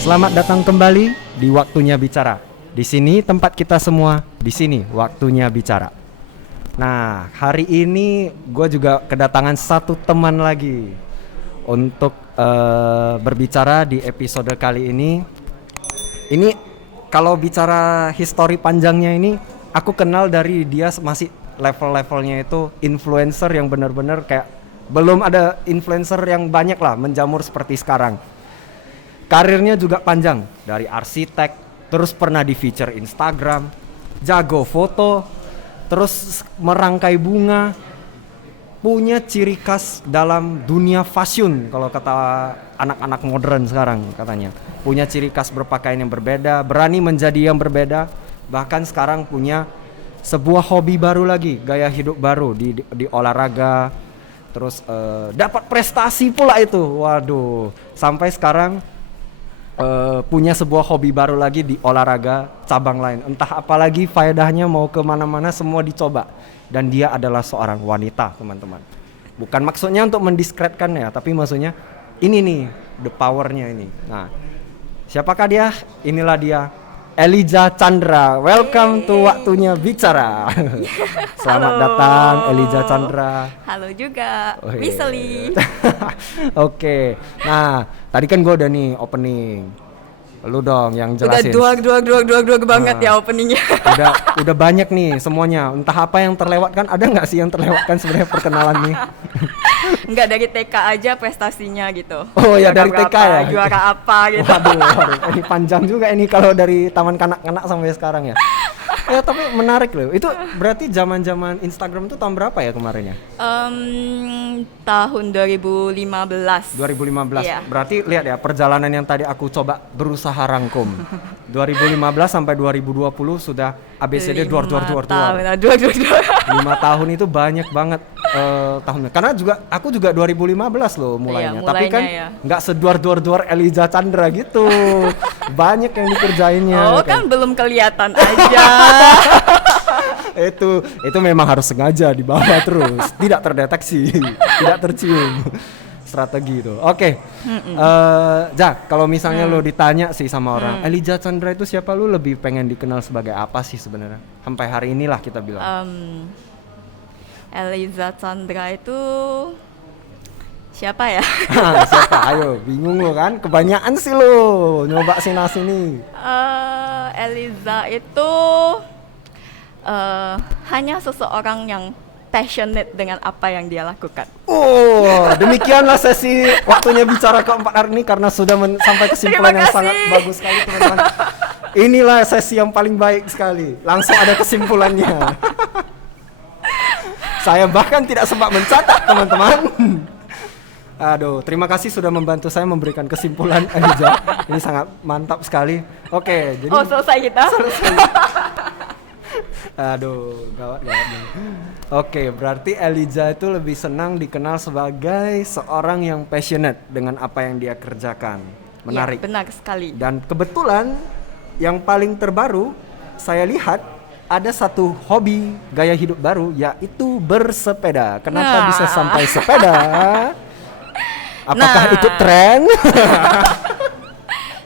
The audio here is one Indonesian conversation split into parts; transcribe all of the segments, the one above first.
Selamat datang kembali di Waktunya Bicara. Di sini tempat kita semua, di sini waktunya bicara. Nah, hari ini gue juga kedatangan satu teman lagi untuk berbicara di episode kali ini. Ini kalau bicara histori panjangnya ini, aku kenal dari dia masih level-levelnya itu influencer yang benar-benar kayak belum ada influencer yang banyak lah menjamur seperti sekarang. Karirnya juga panjang, dari arsitek, terus pernah di feature Instagram, jago foto, terus merangkai bunga, punya ciri khas dalam dunia fashion kalau kata anak-anak modern sekarang katanya. Punya ciri khas berpakaian yang berbeda, berani menjadi yang berbeda, bahkan sekarang punya sebuah hobi baru lagi, gaya hidup baru di olahraga, terus dapat prestasi pula itu, waduh, sampai sekarang punya sebuah hobi baru lagi di olahraga cabang lain. Entah apalagi faedahnya mau kemana-mana semua dicoba. Dan dia adalah seorang wanita, teman-teman. Bukan maksudnya untuk mendiskreditkan ya, tapi maksudnya ini nih the powernya ini. Nah, siapakah dia? Inilah dia, Elijah Chandra. Welcome to Waktunya Bicara. Selamat datang Elijah Chandra. Halo juga, Miseli. Oke. Nah, tadi kan gue udah nih opening. Lu dong yang jelasin. Udah duag banget ya openingnya. Udah banyak nih semuanya. Entah apa yang terlewatkan, ada nggak sih yang terlewatkan sebenarnya perkenalan nih? Enggak, dari TK aja prestasinya gitu. Oh ya, dari TK ya. Juara apa gitu. Waduh, ini panjang juga ini kalau dari taman kanak-kanak sampai sekarang ya. Ya tapi menarik loh. Itu berarti zaman-zaman Instagram itu tahun berapa ya kemarin ya? Tahun 2015. 2015. Iya. Berarti lihat ya perjalanan yang tadi aku coba berusaha rangkum. 2015 sampai 2020 sudah ABCD duar. 5 tahun itu banyak banget tahunnya. Karena aku juga 2015 loh mulainya. Tapi kan nggak seduar Elijah Chandra gitu. Banyak yang dikerjainnya. Oh kan belum kelihatan aja. itu memang harus sengaja dibawa terus, tidak terdeteksi, tidak tercium. Strategi itu. Oke. Jak, kalau misalnya lo ditanya sih sama orang, Elijah Chandra itu siapa, lu lebih pengen dikenal sebagai apa sih sebenarnya? Sampai hari inilah kita bilang. Elijah Chandra itu siapa ya? Siapa? Ayo, bingung lo kan? Kebanyakan sih lo nyoba sini. Elijah itu hanya seseorang yang passionate dengan apa yang dia lakukan. Oh, demikianlah sesi Waktunya Bicara keempat hari ini karena sudah sampai kesimpulan yang sangat bagus sekali, teman-teman. Inilah sesi yang paling baik sekali. Langsung ada kesimpulannya. Saya bahkan tidak sempat mencatat, teman-teman. Aduh, terima kasih sudah membantu saya memberikan kesimpulan, Elijah. Ini sangat mantap sekali. Oke, jadi selesai kita. Aduh, gawat. Oke, berarti Elijah itu lebih senang dikenal sebagai seorang yang passionate dengan apa yang dia kerjakan. Menarik. Ya, benar sekali. Dan kebetulan yang paling terbaru saya lihat ada satu hobi gaya hidup baru, yaitu bersepeda. Kenapa bisa sampai sepeda? Apakah ikut tren?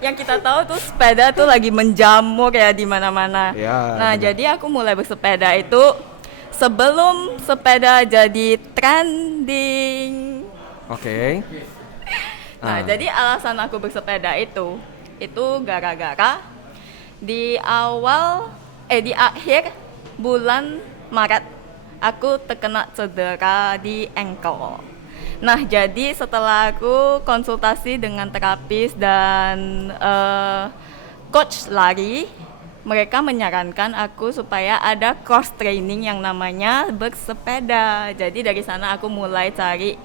Yang kita tahu tuh sepeda tuh lagi menjamur ya di mana-mana. Ya, nah, jadi aku mulai bersepeda itu sebelum sepeda jadi trending. Oke. Nah, jadi alasan aku bersepeda itu gara-gara di akhir bulan Maret aku terkena cedera di ankle. Nah, jadi setelah aku konsultasi dengan terapis dan coach lari, mereka menyarankan aku supaya ada cross training yang namanya bersepeda. Jadi dari sana aku mulai cari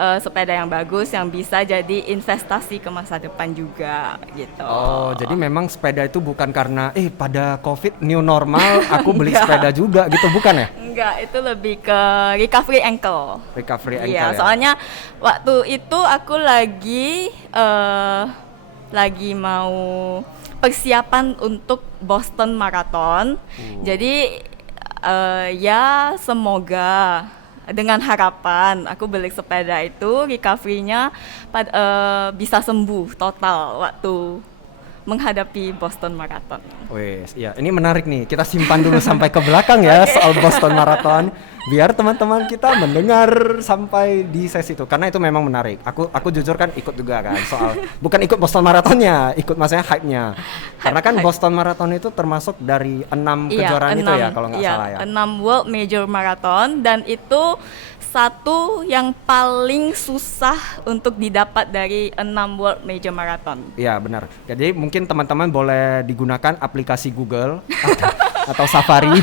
sepeda yang bagus yang bisa jadi investasi ke masa depan juga gitu. Oh, jadi memang sepeda itu bukan karena pada COVID new normal aku beli sepeda juga gitu, bukan ya? Enggak, itu lebih ke recovery ankle. Recovery ankle ya. Soalnya waktu itu aku lagi mau persiapan untuk Boston Marathon. Jadi ya semoga dengan harapan aku beli sepeda itu recovery-nya bisa sembuh total waktu menghadapi Boston Marathon. Wes, ya ini menarik nih. Kita simpan dulu sampai ke belakang ya soal Boston Marathon, biar teman-teman kita mendengar sampai di sesi itu karena itu memang menarik. Aku jujur kan ikut juga kan soal bukan ikut Boston Marathonnya, ikut maksudnya hype-nya. Karena kan Boston Marathon itu termasuk dari 6 kejuaraan itu ya kalau nggak salah ya. 6 World Major Marathon dan itu satu yang paling susah untuk didapat dari 6 World Major Marathon. Iya benar. Jadi mungkin teman-teman boleh digunakan aplikasi Google atau Safari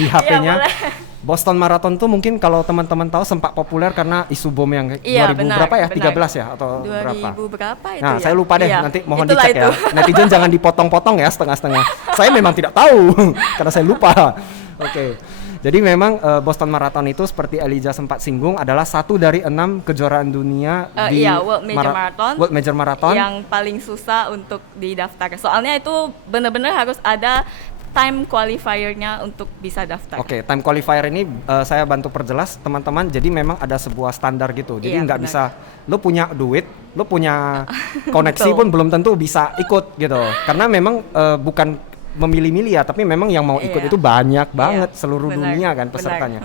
di HP-nya. Iya, Boston Marathon tuh mungkin kalau teman-teman tahu sempat populer karena isu bom yang 2000 berapa ya? 13 ya atau 2000 berapa? berapa itu Nah, ya? saya lupa deh, Iya, nanti mohon itulah dicek itu. ya. Netizen jangan dipotong-potong ya setengah-setengah. Saya memang tidak tahu karena saya lupa. Oke. Jadi memang Boston Marathon itu seperti Elijah sempat singgung adalah satu dari 6 kejuaraan dunia di World Major Marathon. World Major Marathon. Yang paling susah untuk didaftar. Soalnya itu benar-benar harus ada time qualifier-nya untuk bisa daftar. Oke, time qualifier ini saya bantu perjelas teman-teman. Jadi memang ada sebuah standar gitu. Jadi Iya, nggak benar. bisa lo punya duit, lo punya koneksi Betul. pun belum tentu bisa ikut gitu. Karena memang bukan memilih-milih ya, tapi memang yang mau ikut Iya. itu banyak banget seluruh benar, dunia kan benar. pesertanya.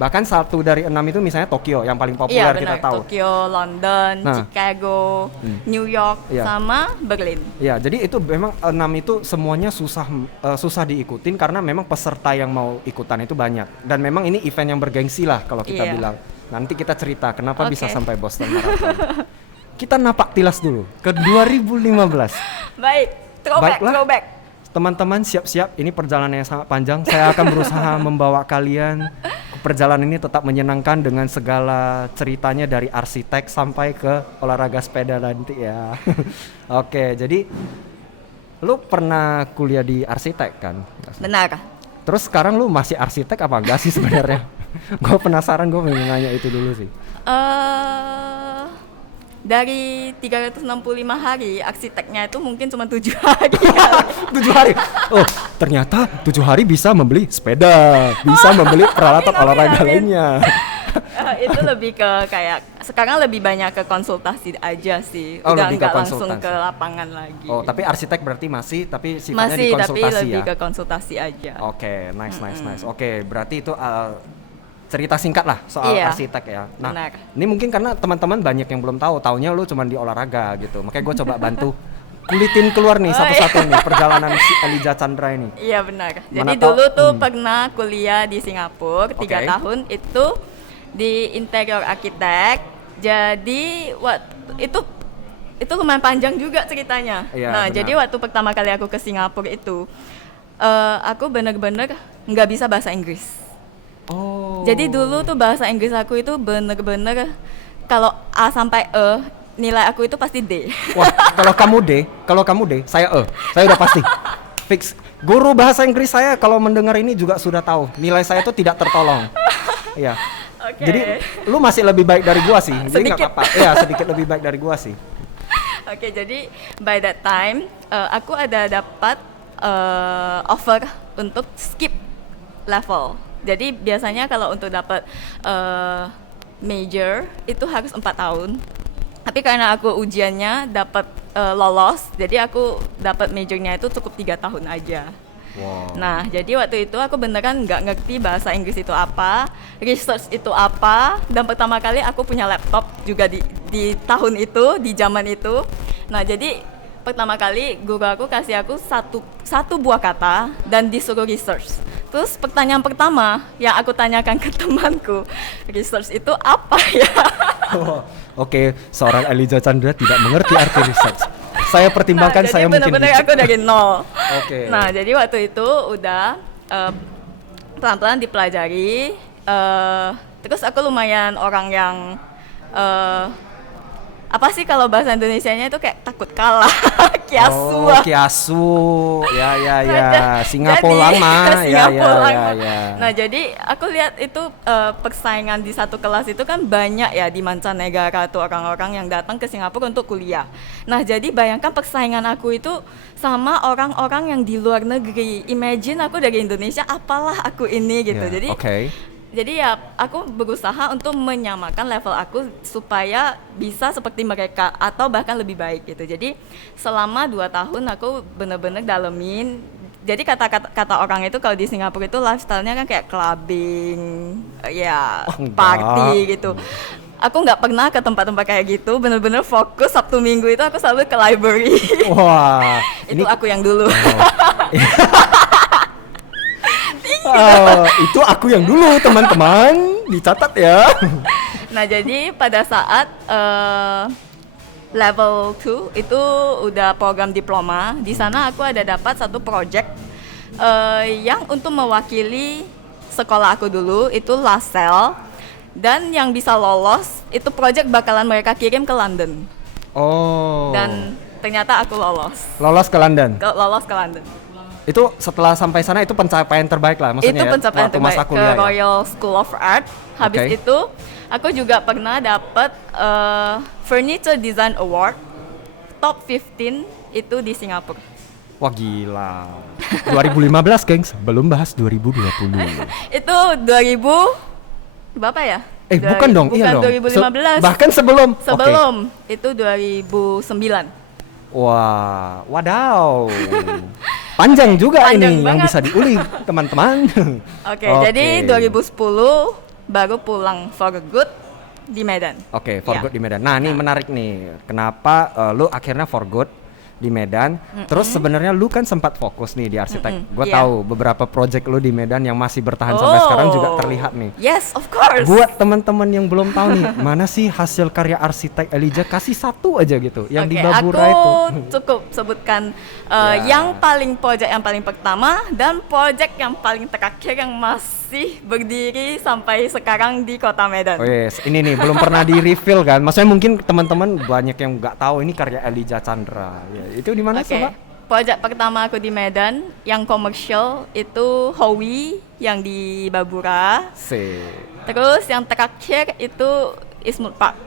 Bahkan 1 dari 6 itu misalnya Tokyo yang paling populer Iya kita benar, tahu. Tokyo, London, Nah. Chicago, New York, Iya. sama Berlin. Ya, jadi itu memang 6 itu semuanya susah diikutin karena memang peserta yang mau ikutan itu banyak. Dan memang ini event yang bergengsi lah kalau kita Iya. bilang. Nanti kita cerita kenapa Oke. bisa sampai Boston Marathon. Kita napak tilas dulu ke 2015. Baik, Baiklah. throwback. Teman-teman siap-siap, ini perjalanan yang sangat panjang. Saya akan berusaha membawa kalian ke perjalanan ini tetap menyenangkan dengan segala ceritanya dari arsitek sampai ke olahraga sepeda nanti ya. Oke, jadi lu pernah kuliah di arsitek kan? Benar. Terus sekarang lu masih arsitek apa enggak sih sebenarnya? Gue penasaran, gue pengen nanya itu dulu sih. Dari 365 hari, arsiteknya itu mungkin cuma 7 hari. 7 hari. Oh, ternyata 7 hari bisa membeli sepeda, bisa membeli peralatan Amin, olahraga amin. lainnya. Itu lebih ke kayak sekarang lebih banyak ke konsultasi aja sih. Oh, Udah lebih ke nggak langsung konsultasi. ke lapangan lagi. Oh, tapi arsitek berarti tapi sifatnya masih di tapi konsultasi lebih ya. ke konsultasi aja. Oke, nice. Oke, berarti itu cerita singkat lah soal Iya, arsitek ya. Nah, benar. ini mungkin karena teman-teman banyak yang belum tahu, taunya lu cuma di olahraga gitu. Makanya gue coba bantu kulitin keluar nih satu-satu nih perjalanan si Elijah Chandra ini. Iya benar. Jadi Mana tau- dulu tuh pernah kuliah di Singapura 3 Oke. tahun itu di interior arsitek. Jadi waktu itu lumayan panjang juga ceritanya. Iya, Nah, benar. jadi waktu pertama kali aku ke Singapura itu aku bener-bener nggak bisa bahasa Inggris. Oh. Jadi dulu tuh bahasa Inggris aku itu bener-bener kalau A sampai E nilai aku itu pasti D. Wah, kalau kamu D, saya udah pasti fix. Guru bahasa Inggris saya kalau mendengar ini juga sudah tahu nilai saya itu tidak tertolong. Iya. Oke. Jadi lu masih lebih baik dari gua sih. Jadi nggak Sedikit. apa-apa. Iya, sedikit lebih baik dari gua sih. Oke, jadi by that time aku ada dapat offer untuk skip level. Jadi biasanya kalau untuk dapat major itu harus 4 tahun. Tapi karena aku ujiannya dapat lolos, jadi aku dapat majornya itu cukup 3 tahun aja. Wow. Nah, jadi waktu itu aku beneran nggak ngerti bahasa Inggris itu apa, research itu apa, dan pertama kali aku punya laptop juga di tahun itu, di zaman itu. Nah, jadi pertama kali guru aku kasih aku satu buah kata dan disuruh research. Terus pertanyaan pertama yang aku tanyakan ke temanku, research itu apa ya? Oh, oke, seorang Elijah Chandra tidak mengerti arti research. Saya pertimbangkan, Nah, saya jadi mungkin benar-benar dicek. aku dari nol. Oke. Nah, jadi waktu itu udah pelan-pelan dipelajari. Terus aku lumayan orang yang apa sih kalau bahasa Indonesianya itu kayak takut kalah, kiasu. Oh, kiasu. Ya. Singapura Jadi, lama. Singapura lama. Ya. Nah, jadi aku lihat itu persaingan di satu kelas itu kan banyak ya di mancanegara tuh orang-orang yang datang ke Singapura untuk kuliah. Nah, jadi bayangkan persaingan aku itu sama orang-orang yang di luar negeri. Imagine aku dari Indonesia, apalah aku ini gitu. Ya, Jadi oke. Jadi ya aku berusaha untuk menyamakan level aku supaya bisa seperti mereka atau bahkan lebih baik gitu. Jadi selama 2 tahun aku bener-bener dalemin. Jadi kata orang itu kalau di Singapura itu lifestyle-nya kan kayak clubbing, ya enggak. party gitu. Aku nggak pernah ke tempat-tempat kayak gitu. Bener-bener fokus Sabtu Minggu itu aku selalu ke library. Wah, Itu aku yang dulu. Itu aku yang dulu teman-teman, dicatat ya. Nah jadi pada saat level 2 itu udah program diploma. Di sana aku ada dapat satu project yang untuk mewakili sekolah aku dulu itu LaSalle, dan yang bisa lolos itu project bakalan mereka kirim ke London. Oh. Dan ternyata aku lolos. Lolos ke London. Lolos ke London. Itu setelah sampai sana itu pencapaian terbaik lah maksudnya. Itu pencapaian waktu terbaik masa ke kuliah, ya? Royal School of Art. Habis Oke. itu aku juga pernah dapat Furniture Design Award top 15 itu di Singapura. Wah gila. 2015 gengs, belum bahas 2020. Itu 2000 berapa ya? Bukan dong, iya dong. 2015. Bahkan sebelum. Sebelum itu 2009. Wah, wadaw. Panjang juga Panjang ini yang banget. bisa diulik, teman-teman. Oke, jadi 2010 baru pulang for good di Medan. Oke, for Ya. good di Medan. Nah, ini menarik nih. Kenapa lu akhirnya for good di Medan? Terus sebenarnya lu kan sempat fokus nih di arsitek. Gue Iya. tahu beberapa project lu di Medan yang masih bertahan sampai sekarang juga terlihat nih. Yes, of course. Buat teman-teman yang belum tahu nih, mana sih hasil karya arsitek Elijah? Kasih satu aja gitu, yang di Oke, Babura aku itu. cukup sebutkan Ya. yang project yang paling pertama dan project yang paling terakhir yang masih berdiri sampai sekarang di Kota Medan. Oh yes, ini nih belum pernah di reveal kan? Maksudnya mungkin teman-teman banyak yang nggak tahu ini karya Elijah Chandra. Ya, itu di mana Oke, coba? project pertama aku di Medan yang komersial itu Howie yang di Babura. Terus yang terakhir itu Eastwood Park.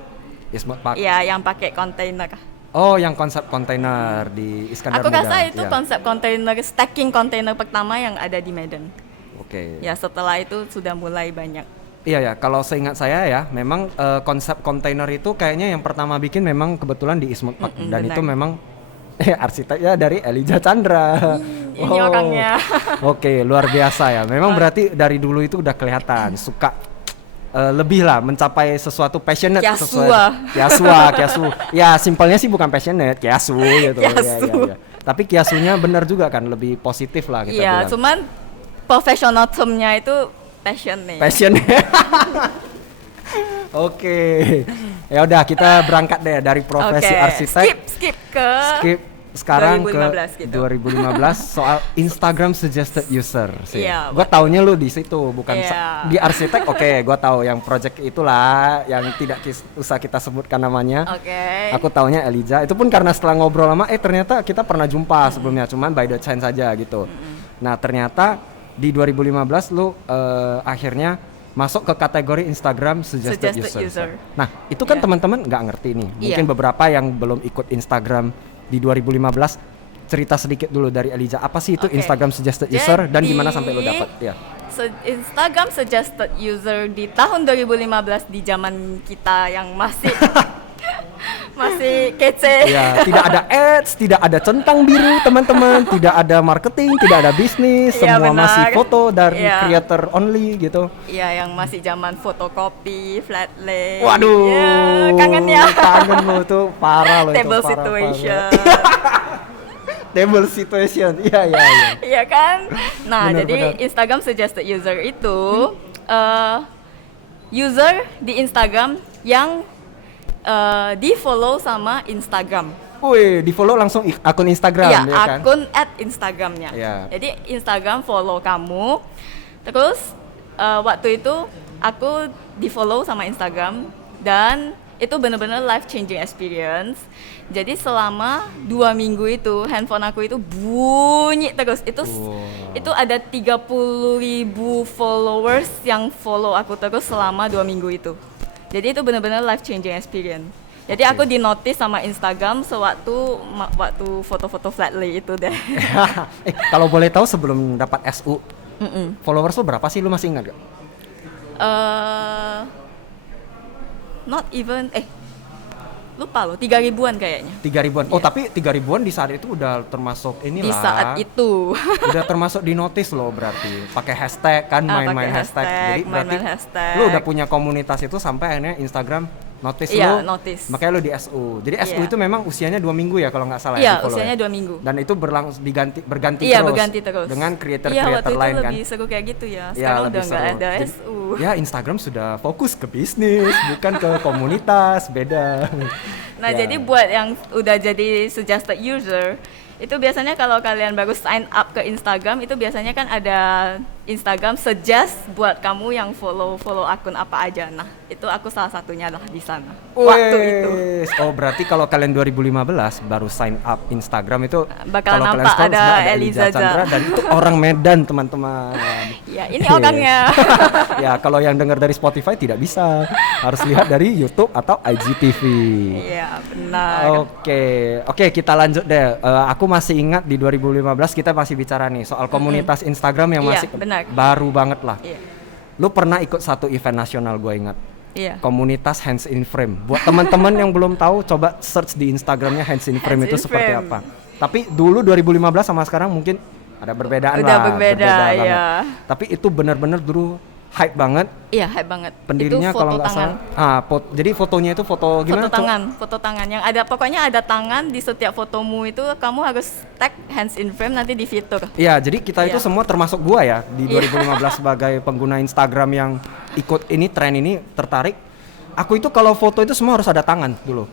Ismut Park. Ya, yang pakai kontainer. Oh, yang konsep kontainer di Iskandar Aku Muda. rasa itu ya. konsep kontainer, stacking kontainer pertama yang ada di Medan. Oke. Ya, setelah itu sudah mulai banyak. Iya ya, kalau seingat saya ya, memang konsep kontainer itu kayaknya yang pertama bikin memang kebetulan di Ismut Park dan benar. itu memang arsiteknya dari Elijah Chandra. Ini orangnya. Oke, luar biasa ya. Memang berarti dari dulu itu udah kelihatan suka lebih lah mencapai sesuatu passionate. Kiasu. Ya simpelnya sih bukan passionate, kiasu gitu. Kiasu. Ya. Tapi kiasunya benar juga kan, lebih positif lah kita Iya, bilang. cuman professional term-nya itu passion nih. Passion. Oke. Ya udah kita berangkat deh dari profesi Oke, arsitek. skip ke Sekarang 2015 ke gitu. 2015 soal Instagram suggested user sih. Iya, Gua taunya lu di situ bukan Iya. di arsitek. Oke, gua tahu yang project itulah yang tidak usah kita sebutkan namanya. Oke. Aku taunya Elijah. Itu pun karena setelah ngobrol lama ternyata kita pernah jumpa sebelumnya, cuman by the chance saja gitu. Nah, ternyata di 2015 lu akhirnya masuk ke kategori Instagram suggested user. Nah, itu kan Iya. teman-teman nggak ngerti nih. Mungkin Iya. beberapa yang belum ikut Instagram di 2015, cerita sedikit dulu dari Elijah. Apa sih itu Oke. Instagram suggested user dan Jadi, gimana sampai lu dapat? Ya. Instagram suggested user di tahun 2015 di zaman kita yang masih masih kece. Ya, tidak ada ads, tidak ada centang biru, teman-teman, tidak ada marketing, tidak ada bisnis, Iya, semua benar. masih foto dari Iya. creator only gitu. Iya, yang masih zaman fotokopi, flat lay. Waduh, Ya, kangen ya. kangen lu tuh parah loh. Table itu, parah, situation. Table situation, iya. Iya kan? Nah, Benar, jadi benar. Instagram suggested user itu user di Instagram yang di follow sama Instagram. Wih, di follow langsung akun Instagram Iya, ya kan? akun @Instagramnya. Iya. Jadi Instagram follow kamu. Terus waktu itu aku di follow sama Instagram dan itu benar-benar life changing experience. Jadi selama 2 minggu itu handphone aku itu bunyi terus. Itu ada 30.000 followers yang follow aku terus selama 2 minggu itu. Jadi itu benar-benar life changing experience. Jadi aku di notice sama Instagram sewaktu waktu foto-foto flat lay itu deh. Kalau boleh tahu sebelum dapat SU, followers lu berapa sih? Lu masih ingat gak? Not even lupa loh, 3.000-an kayaknya. 3.000-an. Oh, tapi 3.000-an di saat itu udah termasuk inilah. Di saat itu. Udah termasuk di notice loh berarti. Pakai hashtag kan, main-main hashtag. Jadi berarti main-main hashtag. lu udah punya komunitas itu sampai akhirnya Instagram notice Iya, lu. notice. Makanya lu di SU. Jadi SU Iya. itu memang usianya 2 minggu ya kalau nggak salah Iya, di follow usianya ya? 2 minggu. Dan itu berganti Iya, terus. berganti terus. Dengan Iya, creator-creator waktu itu lain kan. lebih seru kayak gitu ya. Ya, Sekarang lebih udah nggak seru. ada Jadi, SU. ya Instagram sudah fokus ke bisnis, bukan ke komunitas, beda. Nah, Ya. jadi buat yang udah jadi suggested user, itu biasanya kalau kalian baru sign up ke Instagram, itu biasanya kan ada Instagram suggest buat kamu yang follow akun apa aja. Nah, itu aku salah satunya lah di sana. Waktu itu. Wes. Oh, berarti kalau kalian 2015 baru sign up Instagram itu Bakalan kalau kalian nampak scroll ada sebenarnya Eliza Chandra dan itu orang Medan, teman-teman. Ya, ini Yes. orangnya. Ya, kalau yang dengar dari Spotify tidak bisa. Harus lihat dari YouTube atau IGTV. Iya, benar. Oke, kita lanjut deh. Aku masih ingat di 2015 kita masih bicara nih soal komunitas Instagram yang Iya, masih benar. baru banget lah. Iya. Lu pernah ikut satu event nasional, gue ingat. Iya. Komunitas Hands in Frame. Buat teman-teman yang belum tahu, coba search di Instagramnya Hands in Frame Hands itu in seperti Frame. apa. Tapi dulu 2015 sama sekarang mungkin ada perbedaan Udah lah. berbeda, banget. ya. Tapi itu benar-benar dulu hype banget. Iya, hype banget. Pendirinya Itu kalau foto nggak tangan. salah. Jadi fotonya itu foto gimana? Foto tangan yang ada, pokoknya ada tangan di setiap fotomu itu, kamu harus tag hands in frame nanti di fitur. Iya, jadi kita itu Iya. semua termasuk gua ya di Iya. 2015 sebagai pengguna Instagram yang ikut ini tren ini tertarik. Aku itu kalau foto itu semua harus ada tangan dulu.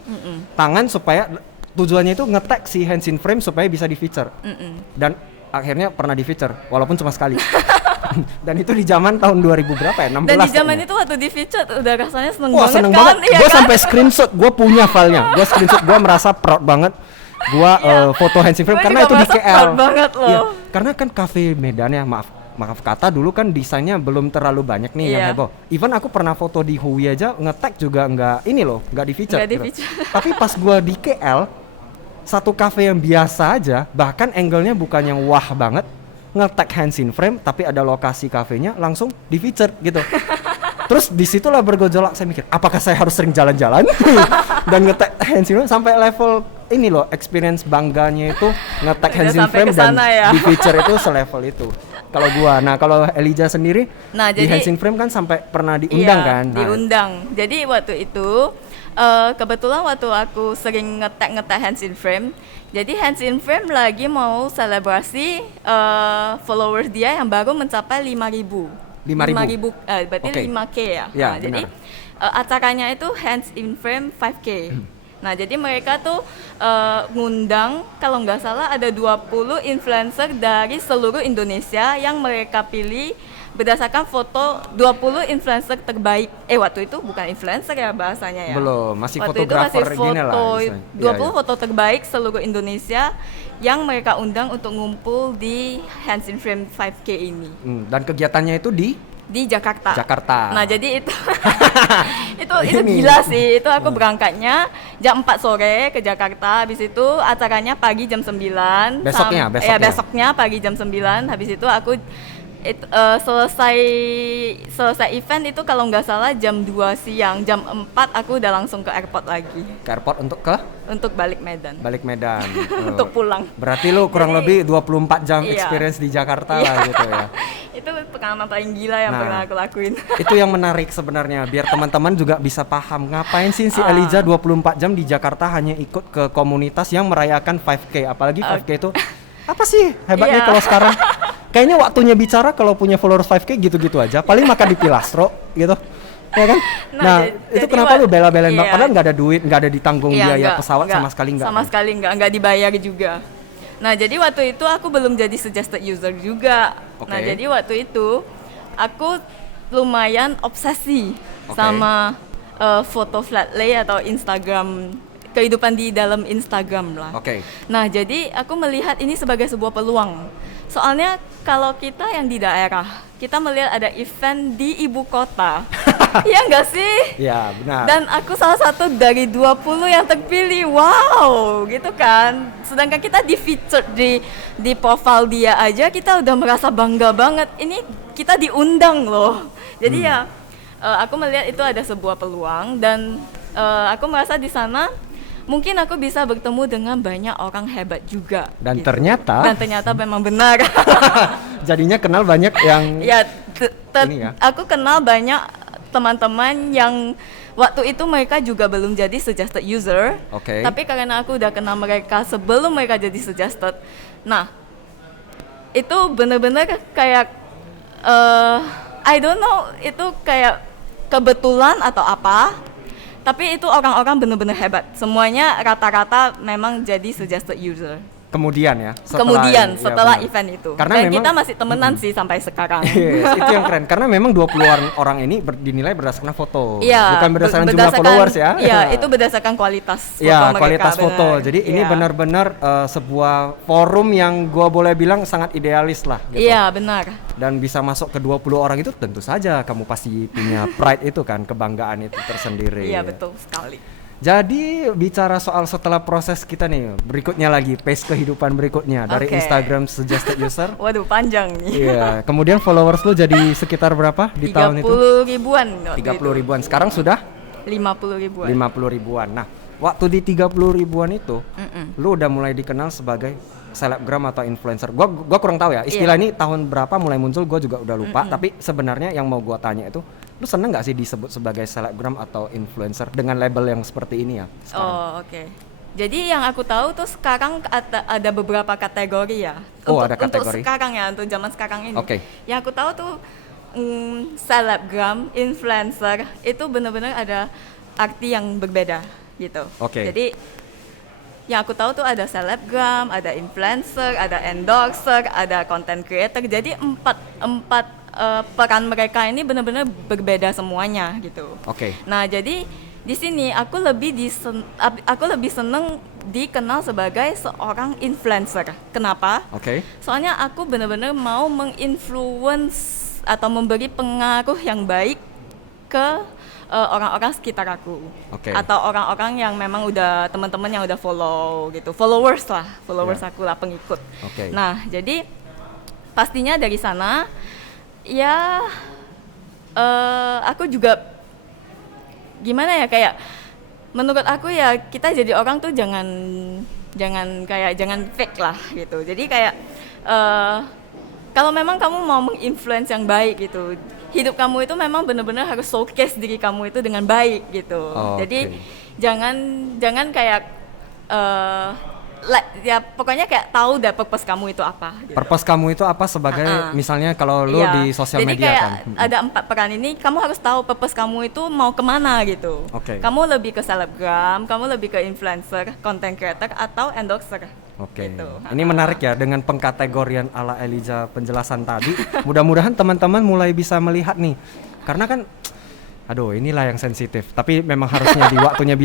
Tangan supaya tujuannya itu nge-tag si hands in frame supaya bisa di feature. Dan akhirnya pernah di feature walaupun cuma sekali. Dan itu di zaman tahun 2000 berapa ya? 16. Dan di zaman kayaknya. itu waktu di feature udah rasanya seneng Wah, banget seneng kan? banget. Iya Gue kan? sampai screenshot, gue punya filenya. Gue screenshot, gue merasa proud banget. Gue Iya. foto hands in frame Gua karena juga itu di merasa KL. proud banget loh. Iya, karena kan cafe Medan ya, maaf kata dulu kan desainnya belum terlalu banyak nih yang Iya. heboh. Even aku pernah foto di Hui aja nge-tag juga nggak ini loh, nggak di feature. Nggak di gitu. feature. Tapi pas gue di KL, satu cafe yang biasa aja, bahkan angle-nya bukan yang wah banget, nge-tag hands in frame tapi ada lokasi kafenya langsung di feature gitu. Terus disitulah bergejolak, saya mikir apakah saya harus sering jalan-jalan dan nge-tag hands in frame sampai level ini loh, experience bangganya itu nge-tag Udah hands in sampai frame dan kesana ya. di feature itu selevel itu. Kalau gua, nah kalau Eliza sendiri Nah, di jadi- hands in frame kan sampai pernah diundang Iya, kan? Nah, diundang. Jadi waktu itu kebetulan waktu aku sering nge-tag hands in frame. Jadi hands in frame lagi mau selebrasi followers dia yang baru mencapai 5.000. 5.000? Berarti Oke. 5K ya. Ya, Nah, jadi benar. acaranya itu hands in frame 5K. Nah, jadi mereka tuh ngundang, kalau nggak salah ada 20 influencer dari seluruh Indonesia yang mereka pilih berdasarkan foto 20 influencer terbaik. Waktu itu bukan influencer ya bahasanya ya. Belum, masih Waktu itu fotografer masih gini lah foto istilahnya. 20 Iya, iya. foto terbaik seluruh Indonesia yang mereka undang untuk ngumpul di Hands in Frame 5K ini Dan kegiatannya itu di di Jakarta. Jakarta. Nah, jadi itu itu Ini. gila sih. Itu aku berangkatnya jam 4 sore ke Jakarta. Habis itu acaranya pagi jam 9. Besoknya? Besoknya pagi jam 9. Habis itu aku selesai event itu kalau nggak salah jam 2 siang. Jam 4 aku udah langsung ke airport lagi ke airport untuk ke untuk balik Medan. balik Medan. Untuk pulang. Berarti lu kurang Jadi- lebih 24 jam Iya. experience di Jakarta lah gitu ya. Itu pengalaman paling gila yang Nah. pernah aku lakuin. Itu yang menarik sebenarnya biar teman-teman juga bisa paham ngapain sih si Eliza 24 jam di Jakarta hanya ikut ke komunitas yang merayakan 5K, apalagi 5K itu apa sih hebatnya Iya. kalau sekarang kayaknya waktunya bicara kalau punya followers 5K gitu-gitu aja, paling makan di Pilastro gitu. Ya kan? Nah, itu jadi kenapa lu bela-belain iya. padahal nggak ada duit, nggak ada ditanggung Iya, biaya enggak, pesawat enggak. sama sekali nggak. Sama kan? sekali enggak dibayar juga. Nah, jadi waktu itu aku belum jadi suggested user juga. Oke. Nah, jadi waktu itu aku lumayan obsesi Oke. sama foto flat lay atau Instagram, kehidupan di dalam Instagram lah. Oke. Nah, jadi aku melihat ini sebagai sebuah peluang. Soalnya kalau kita yang di daerah, kita melihat ada event di ibu kota. Iya enggak sih? Ya, benar. Dan aku salah satu dari 20 yang terpilih. Wow, gitu kan. Sedangkan kita di feature di profile dia aja kita udah merasa bangga banget. Ini kita diundang loh. Jadi ya aku melihat itu ada sebuah peluang dan aku merasa di sana mungkin aku bisa bertemu dengan banyak orang hebat juga. Dan gitu. ternyata memang benar. jadinya kenal banyak yang Ya, ini ya. aku kenal banyak teman-teman yang waktu itu mereka juga belum jadi suggested user. Oke. Tapi karena aku udah kenal mereka sebelum mereka jadi suggested. Nah, itu benar-benar kayak I don't know itu kayak kebetulan atau apa. Tapi itu orang-orang benar-benar hebat. Semuanya rata-rata memang jadi suggested user. Kemudian ya. Setelah benar. event itu. Karena Dan memang kita masih temenan sih sampai sekarang. Yes, itu yang keren. Karena memang 20 orang ini dinilai berdasarkan foto, Iya, bukan berdasarkan jumlah followers ya. Iya, itu berdasarkan kualitas foto Ya, mereka. kualitas foto. Benar. Jadi ini Iya. benar-benar sebuah forum yang gua boleh bilang sangat idealis lah gitu. Iya, benar. Dan bisa masuk ke 20 orang itu tentu saja kamu pasti punya pride itu kan, kebanggaan itu tersendiri. Iya, betul sekali. Jadi bicara soal setelah proses kita nih, berikutnya lagi pace kehidupan berikutnya dari Oke. Instagram suggested user. Waduh, panjang nih. Iya, kemudian followers lu jadi sekitar berapa di tahun itu? 30 ribuan. 30 ribuan. Sekarang sudah 50 ribuan. 50 ribuan. Nah, waktu di 30 ribuan itu, lu udah mulai dikenal sebagai selebgram atau influencer. Gua kurang tahu ya. Istilah ini tahun berapa mulai muncul, gua juga udah lupa. Tapi sebenarnya yang mau gua tanya itu, lu seneng nggak sih disebut sebagai selebgram atau influencer dengan label yang seperti ini ya? Sekarang? Oh, oke. Jadi yang aku tahu tuh sekarang ada beberapa kategori ya. Oh, untuk, ada kategori. Untuk sekarang ya, untuk zaman sekarang ini. Oke. Yang aku tahu tuh selebgram, influencer itu benar-benar ada arti yang berbeda gitu. Oke. Jadi yang aku tahu tuh ada selebgram, ada influencer, ada endorser, ada content creator. Jadi empat peran mereka ini benar-benar berbeda semuanya gitu. Oke. Nah, jadi di sini aku lebih seneng dikenal sebagai seorang influencer. Kenapa? Oke. Soalnya aku benar-benar mau menginfluence atau memberi pengaruh yang baik ke orang-orang sekitar aku. Oke. Atau orang-orang yang memang udah teman-teman yang udah follow gitu. Followers aku lah, pengikut. Oke. Nah, jadi pastinya dari sana ya aku juga gimana ya, kayak menurut aku ya kita jadi orang tuh jangan fake lah gitu. Jadi kayak kalau memang kamu mau menginfluence yang baik gitu, hidup kamu itu memang benar-benar harus showcase diri kamu itu dengan baik gitu. Oh, jadi oke. jangan kayak ya pokoknya kayak tahu deh purpose kamu itu apa gitu. Purpose kamu itu apa sebagai misalnya kalau lu Iya. di sosial Jadi media kayak kan? ada 4 peran ini, kamu harus tahu purpose kamu itu mau kemana gitu. Oke. Kamu lebih ke selebgram, kamu lebih ke influencer, content creator, atau endorser. Oke, Gitu. ini menarik ya dengan pengkategorian ala Eliza penjelasan tadi. Mudah-mudahan teman-teman mulai bisa melihat nih, karena kan, aduh inilah yang sensitif. Tapi memang harusnya di waktunya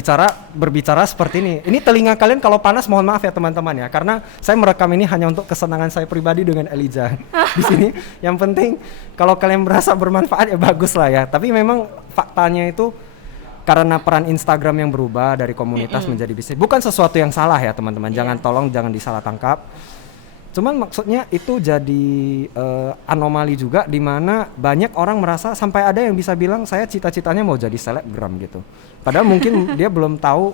berbicara seperti ini. Ini telinga kalian kalau panas mohon maaf ya teman-teman ya, karena saya merekam ini hanya untuk kesenangan saya pribadi dengan Eliza di sini. Yang penting kalau kalian merasa bermanfaat ya bagus lah ya. Tapi memang faktanya itu karena peran Instagram yang berubah dari komunitas menjadi bisnis, bukan sesuatu yang salah ya teman-teman. Jangan disalah tangkap. Cuman maksudnya itu jadi anomali juga di mana banyak orang merasa sampai ada yang bisa bilang saya cita-citanya mau jadi selebgram gitu. Padahal mungkin dia belum tahu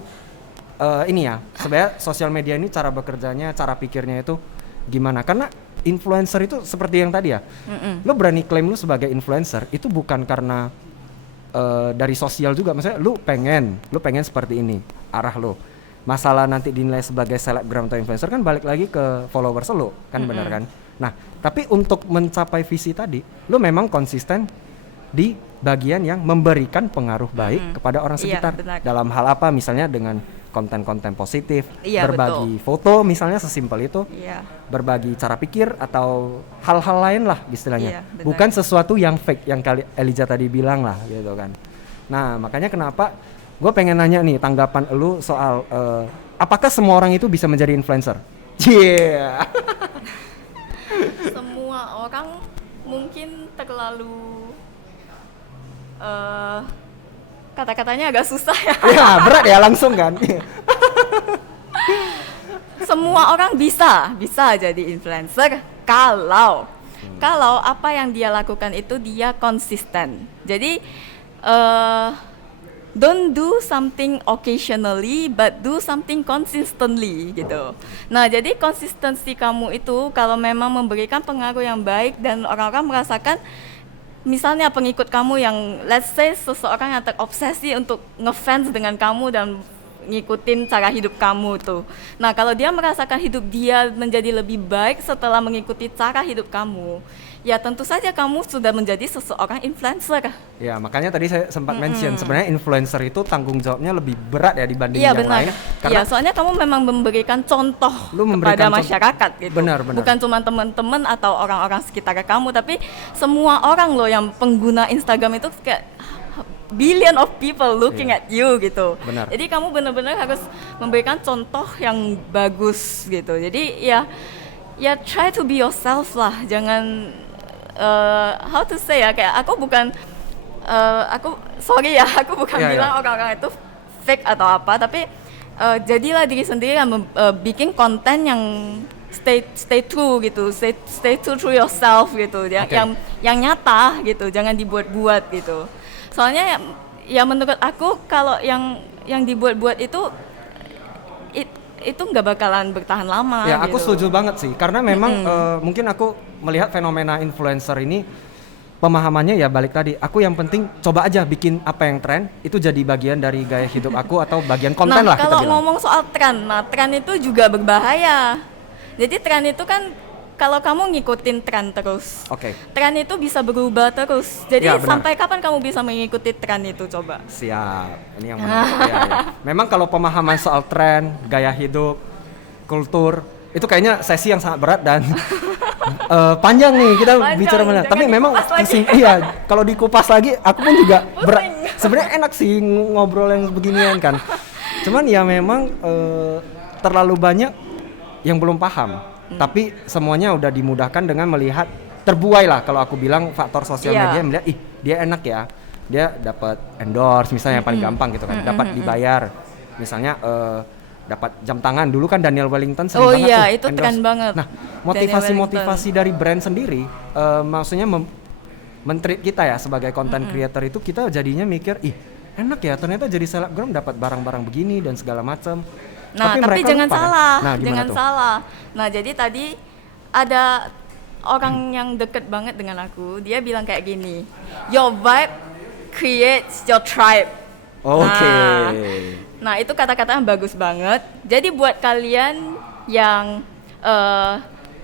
ini ya sebenarnya sosial media ini cara bekerjanya, cara pikirnya itu gimana. Karena influencer itu seperti yang tadi ya, lo berani klaim lo sebagai influencer itu bukan karena dari sosial juga, maksudnya lu pengen seperti ini arah lu. Masalah nanti dinilai sebagai selebgram atau influencer kan balik lagi ke followers lu kan, benar kan? Nah, tapi untuk mencapai visi tadi, lu memang konsisten di bagian yang memberikan pengaruh baik kepada orang sekitar. Iya, benar. Dalam hal apa? Misalnya dengan konten-konten positif, Iya, berbagi foto misalnya sesimpel itu. Iya. Berbagi cara pikir atau hal-hal lain lah istilahnya. Iya, benar. Bukan sesuatu yang fake yang Eliza tadi bilang lah gitu kan. Nah, makanya kenapa gue pengen nanya nih tanggapan elu soal apakah semua orang itu bisa menjadi influencer? Yeah. Semua orang mungkin terlalu kata-katanya agak susah ya. Ya, berat ya langsung kan. Semua orang bisa jadi influencer kalau apa yang dia lakukan itu dia konsisten. Jadi uh, don't do something occasionally but do something consistently gitu. Nah, jadi konsistensi kamu itu kalau memang memberikan pengaruh yang baik dan orang-orang merasakan, misalnya pengikut kamu yang let's say seseorang yang terobsesi untuk ngefans dengan kamu dan ngikutin cara hidup kamu tuh. Nah, kalau dia merasakan hidup dia menjadi lebih baik setelah mengikuti cara hidup kamu, ya tentu saja kamu sudah menjadi seseorang influencer. Ya, makanya tadi saya sempat mention sebenarnya influencer itu tanggung jawabnya lebih berat ya dibanding Iya yang benar. lain. Iya, soalnya kamu memang memberikan contoh Lu memberikan kepada contoh. masyarakat gitu. Benar. Bukan cuma teman-teman atau orang-orang sekitar kamu, tapi semua orang loh yang pengguna Instagram itu kayak billion of people looking at you gitu. Benar. Jadi kamu benar-benar harus memberikan contoh yang bagus gitu. Jadi ya try to be yourself lah. Jangan how to say ya, kayak aku bukan aku bukan bilang orang-orang itu fake atau apa, tapi jadilah diri sendiri yang bikin konten yang stay true gitu, stay true to yourself gitu, yang nyata gitu, jangan dibuat-buat gitu. Soalnya ya menurut aku kalau yang dibuat-buat itu nggak bakalan bertahan lama. Ya, gitu. aku setuju banget sih, karena memang mungkin aku melihat fenomena influencer ini pemahamannya ya balik tadi. Aku yang penting coba aja bikin apa yang tren itu jadi bagian dari gaya hidup aku atau bagian konten lah kita bilang. Nah, kalau ngomong soal tren, tren itu juga berbahaya. Jadi tren itu kan kalau kamu ngikutin tren terus, tren itu bisa berubah terus. Jadi ya, sampai kapan kamu bisa mengikuti tren itu coba? Siap, ini yang menarik. ya. Memang kalau pemahaman soal tren, gaya hidup, kultur, itu kayaknya sesi yang sangat berat dan panjang nih kita bicara mana. Tapi memang iya, kalau dikupas lagi, aku pun juga berat. Sebenarnya enak sih ngobrol yang beginian kan. Cuman ya memang terlalu banyak yang belum paham. Tapi semuanya udah dimudahkan dengan melihat, terbuai lah kalau aku bilang faktor sosial media, melihat dia enak ya, dia dapat endorse misalnya yang paling gampang gitu kan, dapat dibayar misalnya dapat jam tangan. Dulu kan Daniel Wellington sering banget tuh itu endorse. keren banget. Nah, motivasi dari brand sendiri maksudnya men-treat kita ya sebagai content creator itu, kita jadinya mikir enak ya ternyata jadi selebgram dapat barang-barang begini dan segala macam. Nah, tapi jangan lupa, salah, kan? jangan salah. Nah, jadi tadi ada orang yang deket banget dengan aku, dia bilang kayak gini, your vibe creates your tribe. Oke. Nah, itu kata-kata yang bagus banget. Jadi buat kalian yang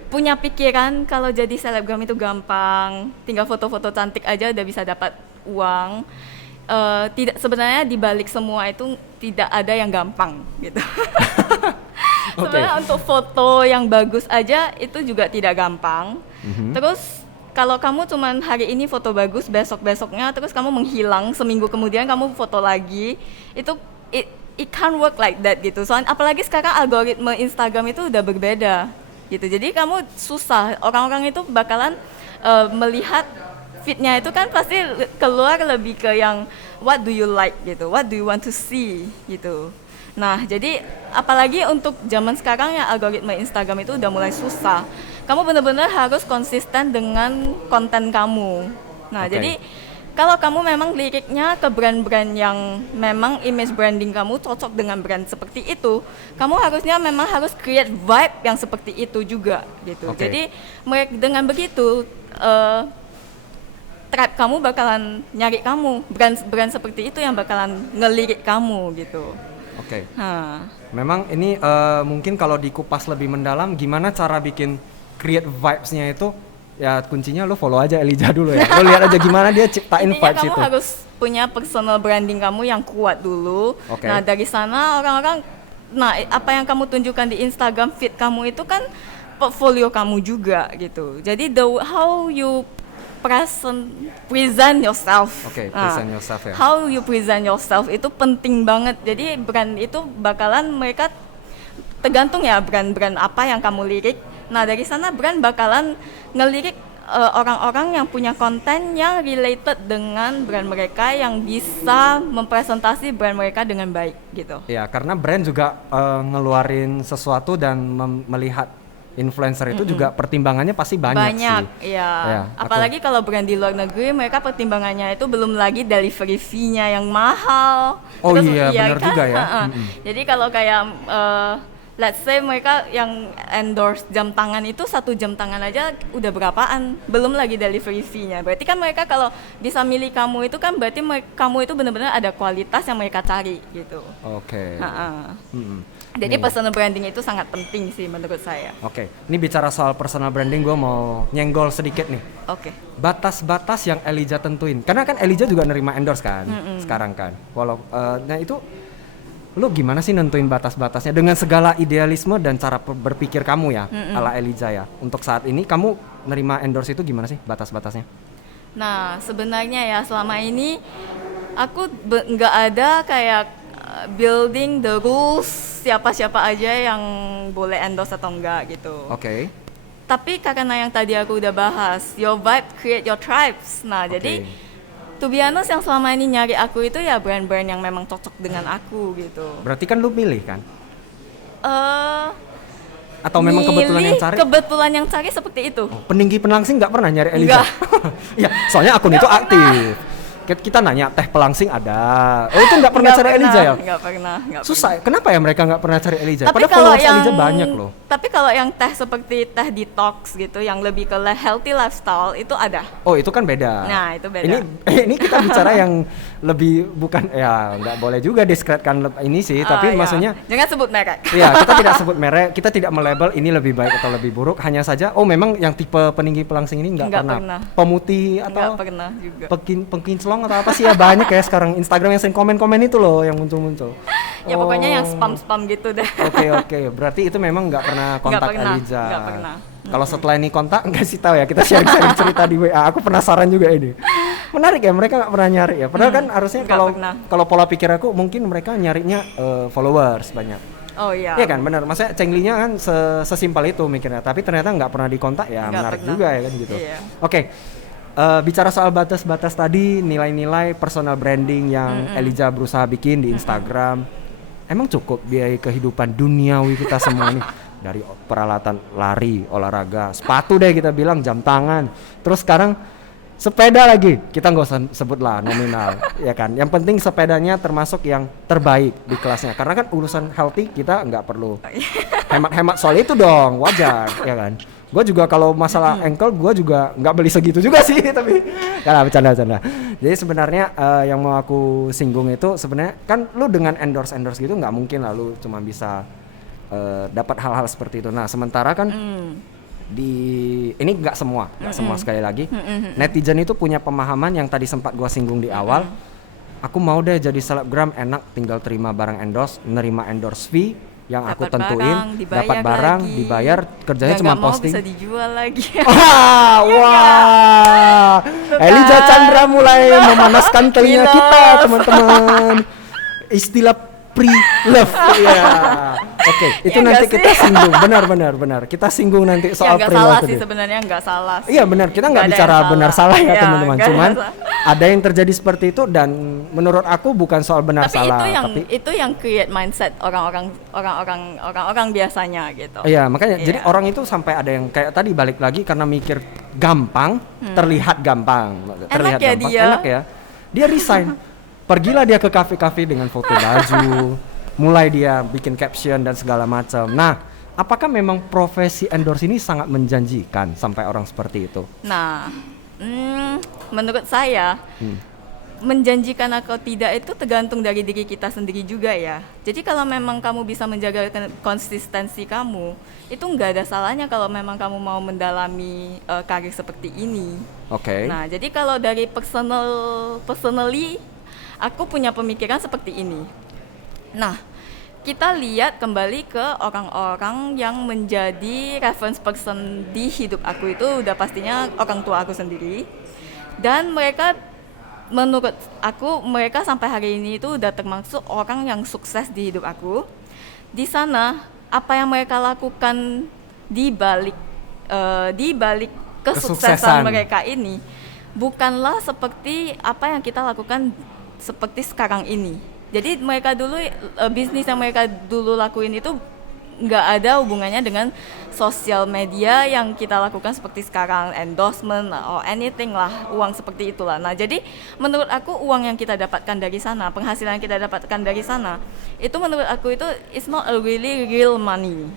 punya pikiran kalau jadi selebgram itu gampang, tinggal foto-foto cantik aja udah bisa dapat uang. Tidak, sebenarnya di balik semua itu tidak ada yang gampang gitu. Sebenarnya untuk foto yang bagus aja itu juga tidak gampang. Terus kalau kamu cuman hari ini foto bagus, besok-besoknya terus kamu menghilang, seminggu kemudian kamu foto lagi, itu it can't work like that gitu. Soalnya apalagi sekarang algoritma Instagram itu udah berbeda gitu. Jadi kamu susah, orang-orang itu bakalan melihat feednya itu kan pasti keluar lebih ke yang what do you like gitu, what do you want to see gitu. Nah, jadi apalagi untuk zaman sekarang ya algoritma Instagram itu udah mulai susah. Kamu benar-benar harus konsisten dengan konten kamu. Nah, jadi kalau kamu memang liriknya ke brand-brand yang memang image branding kamu cocok dengan brand seperti itu, kamu harusnya memang harus create vibe yang seperti itu juga gitu. Jadi dengan begitu tribe kamu bakalan nyari kamu, brand seperti itu yang bakalan ngelirik kamu gitu. Memang ini mungkin kalau dikupas lebih mendalam, gimana cara bikin create vibes-nya itu, ya kuncinya lo follow aja Elijah dulu ya. Lo lihat aja gimana dia ciptain vibes itu. Kamu harus punya personal branding kamu yang kuat dulu. Nah, dari sana orang-orang, apa yang kamu tunjukkan di Instagram feed kamu itu kan portfolio kamu juga gitu. Jadi how you present yourself. Present yourself ya. How you present yourself itu penting banget. Jadi brand itu bakalan mereka tergantung ya brand-brand apa yang kamu lirik. Nah, dari sana brand bakalan ngelirik orang-orang yang punya konten yang related dengan brand mereka, yang bisa mempresentasi brand mereka dengan baik gitu. Ya, karena brand juga ngeluarin sesuatu dan melihat influencer itu juga pertimbangannya pasti banyak sih. Iya. Ya, Apalagi kalau brand di luar negeri, mereka pertimbangannya itu belum lagi delivery fee-nya yang mahal. Oh iya, benar juga ya. Jadi kalau kayak let's say mereka yang endorse jam tangan itu 1 jam tangan aja udah berapaan, belum lagi delivery fee-nya. Berarti kan mereka kalau bisa milih kamu itu kan berarti kamu itu benar-benar ada kualitas yang mereka cari gitu. Oke. Jadi personal branding itu sangat penting sih menurut saya. Oke, ini bicara soal personal branding, gue mau nyenggol sedikit nih. Oke. Batas-batas yang Elijah tentuin, karena kan Elijah juga nerima endorse kan, sekarang kan. Nah itu, lu gimana sih nentuin batas-batasnya dengan segala idealisme dan cara berpikir kamu ya, ala Elijah ya. Untuk saat ini kamu nerima endorse itu gimana sih batas-batasnya? Nah sebenarnya ya selama ini aku nggak ada kayak building the rules siapa-siapa aja yang boleh endorse atau enggak gitu. Oke. Tapi karena yang tadi aku udah bahas, your vibe create your tribes. Nah, jadi to be honest yang selama ini nyari aku itu ya brand-brand yang memang cocok dengan aku gitu. Berarti kan lu milih kan? Atau memang kebetulan yang cari? Kebetulan yang cari seperti itu. Peninggi Pelangsing nggak pernah nyari Elijah? Iya, soalnya akun itu aktif. Kita nanya teh pelangsing ada. Oh itu nggak pernah cari Elijah ya? Nggak pernah. Susah. Kenapa ya mereka nggak pernah cari Elijah? Tapi padahal kalau followers Elijah banyak loh. Tapi kalau yang teh seperti teh detox gitu, yang lebih ke healthy lifestyle itu ada. Oh itu kan beda. Nah itu beda. Ini kita bicara yang lebih bukan ya nggak boleh juga diskreditkan ini sih. Tapi maksudnya jangan sebut merek. Iya kita tidak sebut merek, kita tidak melabel ini lebih baik atau lebih buruk. Hanya saja memang yang tipe peninggi pelangsing ini nggak pernah. Pemutih atau nggak pernah juga. Pengkinclong atau apa sih ya banyak ya sekarang Instagram yang sering komen-komen itu loh yang muncul-muncul. Ya pokoknya yang spam-spam gitu deh. Oke. Berarti itu memang nggak pernah kontak Elijah. Nggak pernah. Kalau setelah ini kontak nggak sih tahu ya, kita sharing cerita di WA. Aku penasaran juga ini. Menarik ya, mereka nggak pernah nyari ya. Padahal kan harusnya kalau pola pikir aku mungkin mereka nyarinya followers banyak. Oh iya. Iya kan benar. Maksudnya cenglinya kan sesimpel itu mikirnya. Tapi ternyata nggak pernah dikontak ya, menarik juga ya kan gitu. Iya. Oke. Bicara soal batas-batas tadi, nilai-nilai personal branding yang Elijah berusaha bikin di Instagram, emang cukup biaya kehidupan duniawi kita semua nih? Dari peralatan lari, olahraga, sepatu deh kita bilang, jam tangan, terus sekarang sepeda lagi, kita nggak usah sebut lah nominal, ya kan? Yang penting sepedanya termasuk yang terbaik di kelasnya, karena kan urusan healthy kita nggak perlu hemat-hemat soal itu dong, wajar, ya kan? Gue juga kalau masalah ankle gue juga nggak beli segitu juga sih tapi karena bercanda. Jadi sebenarnya yang mau aku singgung itu sebenarnya kan lu dengan endorse gitu nggak mungkin lah lu cuma bisa dapat hal-hal seperti itu. Nah sementara kan ini nggak semua sekali lagi netizen itu punya pemahaman yang tadi sempat gue singgung di awal. Aku mau deh jadi selebgram enak tinggal terima barang endorse, nerima endorse fee yang aku tentuin, dapat barang, dibayar, kerjanya cuma posting. Bisa dijual lagi. Wah. Elijah Chandra mulai memanaskan telinga kita, teman-teman. Istilah pre-love. Iya. Oke, itu nanti kita singgung. Benar. Kita singgung nanti soal pre-love. Nggak salah sih sebenarnya, nggak salah. Iya benar, kita nggak bicara benar salah ya teman-teman. Cuman ada yang terjadi seperti itu dan menurut aku bukan soal benar salah. Tapi itu yang create mindset orang-orang biasanya gitu. Iya, makanya jadi orang itu sampai ada yang kayak tadi balik lagi karena mikir gampang, terlihat gampang. Enak ya. Dia resign. Pergilah dia ke kafe-kafe dengan foto baju, mulai dia bikin caption dan segala macam. Nah, apakah memang profesi endorse ini sangat menjanjikan sampai orang seperti itu? Nah, menurut saya menjanjikan atau tidak itu tergantung dari diri kita sendiri juga ya. Jadi kalau memang kamu bisa menjaga konsistensi kamu, itu nggak ada salahnya kalau memang kamu mau mendalami karir seperti ini. Oke. Nah, jadi kalau dari personally aku punya pemikiran seperti ini. Nah, kita lihat kembali ke orang-orang yang menjadi reference person di hidup aku itu udah pastinya orang tua aku sendiri. Dan mereka, menurut aku, mereka sampai hari ini itu udah termasuk orang yang sukses di hidup aku. Di sana, apa yang mereka lakukan di balik kesuksesan mereka ini bukanlah seperti apa yang kita lakukan seperti sekarang ini. Jadi mereka dulu bisnis yang mereka dulu lakuin itu nggak ada hubungannya dengan sosial media yang kita lakukan seperti sekarang, endorsement or anything lah, uang seperti itulah. Nah, jadi menurut aku uang yang kita dapatkan dari sana, penghasilan yang kita dapatkan dari sana, itu menurut aku itu it's not a really real money.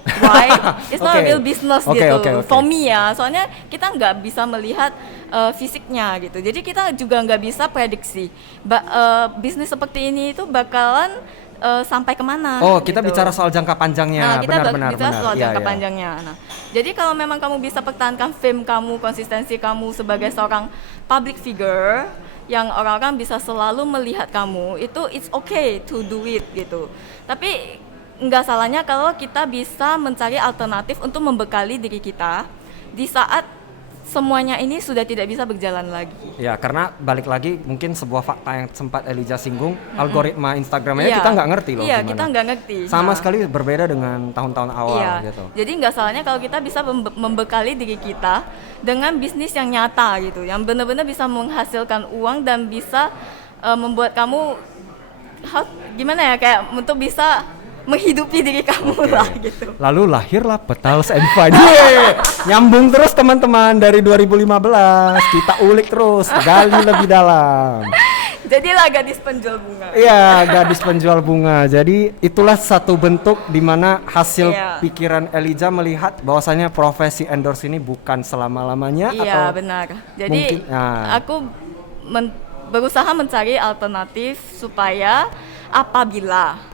Why? It's not a real business gitu. For me ya, soalnya kita nggak bisa melihat fisiknya gitu. Jadi kita juga nggak bisa prediksi. Bisnis seperti ini itu bakalan sampai kemana? Oh, kita gitu. bicara soal jangka panjangnya. Nah, kita benar. bicara soal jangka panjangnya. Nah, jadi kalau memang kamu bisa pertahankan fame kamu, konsistensi kamu sebagai seorang public figure yang orang-orang bisa selalu melihat kamu, itu it's okay to do it gitu. Tapi nggak salahnya kalau kita bisa mencari alternatif untuk membekali diri kita di saat semuanya ini sudah tidak bisa berjalan lagi. Ya, karena balik lagi mungkin sebuah fakta yang sempat Elijah singgung, algoritma Instagramnya kita nggak ngerti loh. Iya, gimana. kita nggak ngerti. Sama sekali berbeda dengan tahun-tahun awal gitu. Jadi nggak salahnya kalau kita bisa membekali diri kita dengan bisnis yang nyata gitu, yang benar-benar bisa menghasilkan uang dan bisa membuat kamu gimana ya, kayak untuk bisa menghidupi diri kamu lah gitu. Lalu lahirlah Petals and Fun. Nyambung terus teman-teman dari 2015. Kita ulik terus, gali lebih dalam. Jadilah gadis penjual bunga. Iya, gadis penjual bunga. Jadi itulah satu bentuk di mana hasil pikiran Elijah melihat bahwasanya profesi endorse ini bukan selama-lamanya. Iya, benar. Jadi aku berusaha mencari alternatif supaya apabila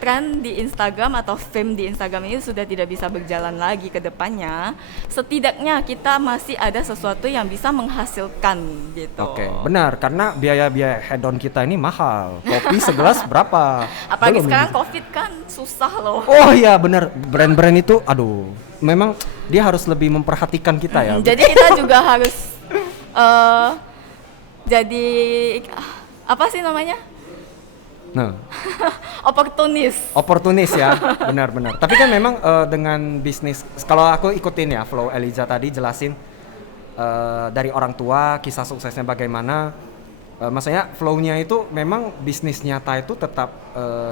tren di Instagram atau fame di Instagram ini sudah tidak bisa berjalan lagi ke depannya, setidaknya kita masih ada sesuatu yang bisa menghasilkan gitu. Oke, benar, karena biaya-biaya head-on kita ini mahal. Kopi segelas berapa? Apalagi sekarang COVID kan susah loh. Oh iya benar, brand-brand itu aduh, memang dia harus lebih memperhatikan kita ya. Jadi kita juga harus jadi apa sih namanya? Nah, oportunis ya, benar-benar. Tapi kan memang dengan bisnis, kalau aku ikutin ya flow Elijah tadi jelasin dari orang tua kisah suksesnya bagaimana, maksudnya flow-nya itu memang bisnis nyata itu tetap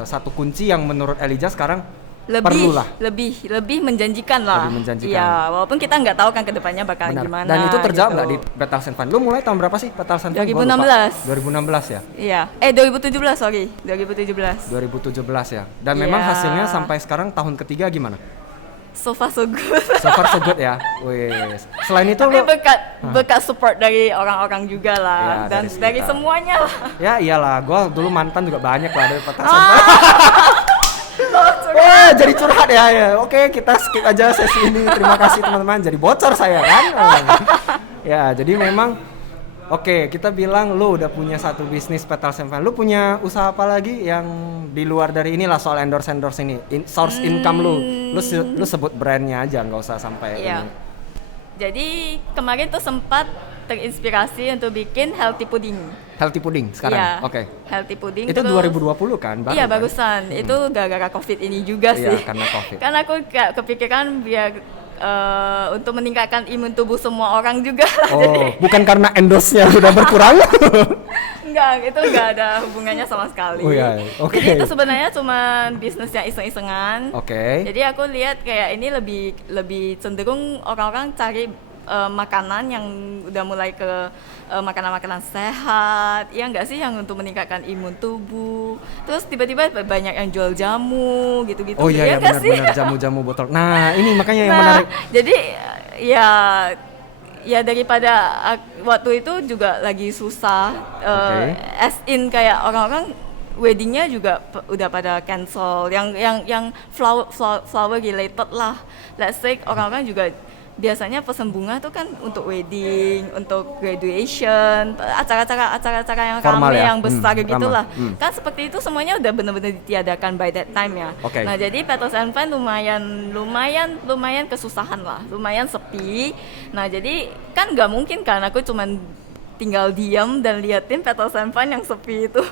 satu kunci yang menurut Elijah sekarang lebih menjanjikan lah. Lebih menjanjikan. Iya, walaupun kita nggak tahu kan kedepannya bakal gimana. Dan itu terjawab nggak gitu. Di Petals and Fun? Lu mulai tahun berapa sih Petals and Fun? 2016. 2016 ya? Iya. 2017 sorry. 2017 ya. Dan memang hasilnya sampai sekarang tahun ketiga gimana? So far so good. So far so good ya. Wes. Selain itu tapi berkat support dari orang-orang juga lah ya, dan dari semuanya lah. Ya iyalah, gua dulu mantan juga banyak lah dari Petals and Fun. Jadi curhat ya. Oke, kita skip aja sesi ini. Terima kasih teman-teman. Jadi bocor saya kan. Ya, jadi memang oke, kita bilang lu udah punya satu bisnis Petals and Fun. Lu punya usaha apa lagi yang di luar dari inilah soal endorse ini? Source income lu sebut brandnya aja, nggak usah sampai ini. Jadi kemarin tuh sempat terinspirasi untuk bikin healthy pudding. Healthy pudding sekarang? Iya, Oke. Healthy pudding itu 2020 kan? Baru iya, kan? Barusan. Itu gara-gara COVID ini juga sih. Iya, karena COVID. Karena aku kepikiran biar untuk meningkatkan imun tubuh semua orang juga. Oh, jadi, bukan karena endorse-nya sudah berkurang? Enggak, itu enggak ada hubungannya sama sekali. Oh iya, oke. Jadi itu sebenarnya cuma bisnis yang iseng-isengan. Oke. Jadi aku lihat kayak ini lebih cenderung orang-orang cari makanan yang udah mulai ke makanan-makanan sehat, ya enggak sih, yang untuk meningkatkan imun tubuh. Terus tiba-tiba banyak yang jual jamu gitu-gitu. Oh iya, benar-benar jamu-jamu botol. Nah ini makanya yang menarik. Jadi ya daripada waktu itu juga lagi susah, as in kayak orang-orang weddingnya juga udah pada cancel, yang flower related lah. Let's say orang-orang juga biasanya pesen bunga tuh kan untuk wedding, untuk graduation, acara-acara yang ramai yang besar gitulah. Kan seperti itu semuanya udah benar-benar ditiadakan by that time ya. Nah, jadi Petals and Fun lumayan kesusahan lah, lumayan sepi. Nah, jadi kan nggak mungkin kan aku cuman tinggal diam dan liatin Petals and Fun yang sepi itu.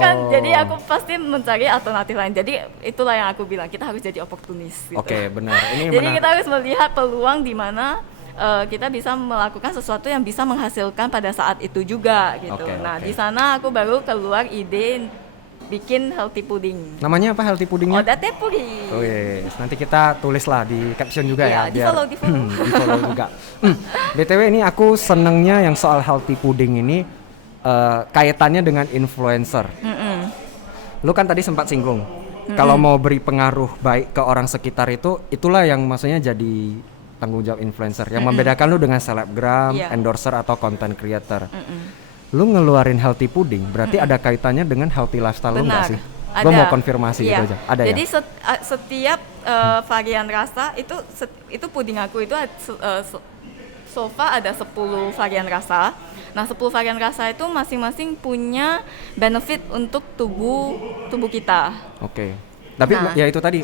Kan jadi aku pasti mencari alternatif lain. Jadi itulah yang aku bilang, kita harus jadi oportunis gitu. Oke, benar. Jadi kita harus melihat peluang di mana kita bisa melakukan sesuatu yang bisa menghasilkan pada saat itu juga gitu. Nah, di sana aku baru keluar ide bikin healthy pudding. Namanya apa healthy puddingnya? Oda tepuri. Wes, nanti kita tulis lah di caption juga Iya, ya. di follow, di follow. Di follow juga. BTW ini aku senengnya yang soal healthy pudding ini kaitannya dengan influencer. Lu kan tadi sempat singgung. Kalau mau beri pengaruh baik ke orang sekitar itulah yang maksudnya jadi tanggung jawab influencer. Yang membedakan lu dengan selebgram, endorser atau content creator. Lu ngeluarin healthy pudding berarti ada kaitannya dengan healthy lifestyle lu nggak sih? Gue mau konfirmasi itu aja. Ada jadi ya? setiap varian rasa itu puding aku itu so far ada 10 varian rasa. Nah, 10 varian rasa itu masing-masing punya benefit untuk tubuh kita. Oke. Tapi ya itu tadi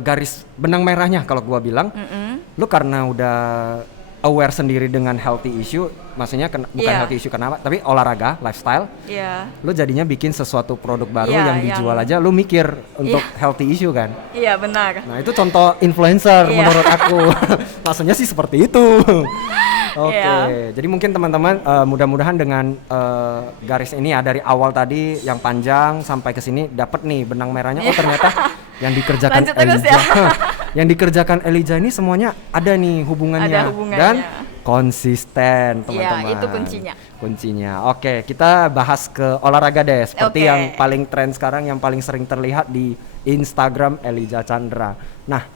garis benang merahnya kalau gua bilang, lu karena udah aware sendiri dengan healthy issue, maksudnya bukan healthy issue kenapa, tapi olahraga, lifestyle. Lu jadinya bikin sesuatu produk baru yang dijual aja, lu mikir untuk healthy issue kan? Iya, benar. Nah, itu contoh influencer menurut aku. Maksudnya sih seperti itu. Oke. Jadi mungkin teman-teman mudah-mudahan dengan garis ini ya dari awal tadi yang panjang sampai ke sini dapat nih benang merahnya. Oh, ternyata yang dikerjakan Elijah. Yang dikerjakan Elijah ini semuanya ada nih hubungannya. Dan konsisten, teman-teman. Iya, itu kuncinya. Oke, kita bahas ke olahraga deh. Seperti yang paling tren sekarang, yang paling sering terlihat di Instagram Elijah Chandra. Nah,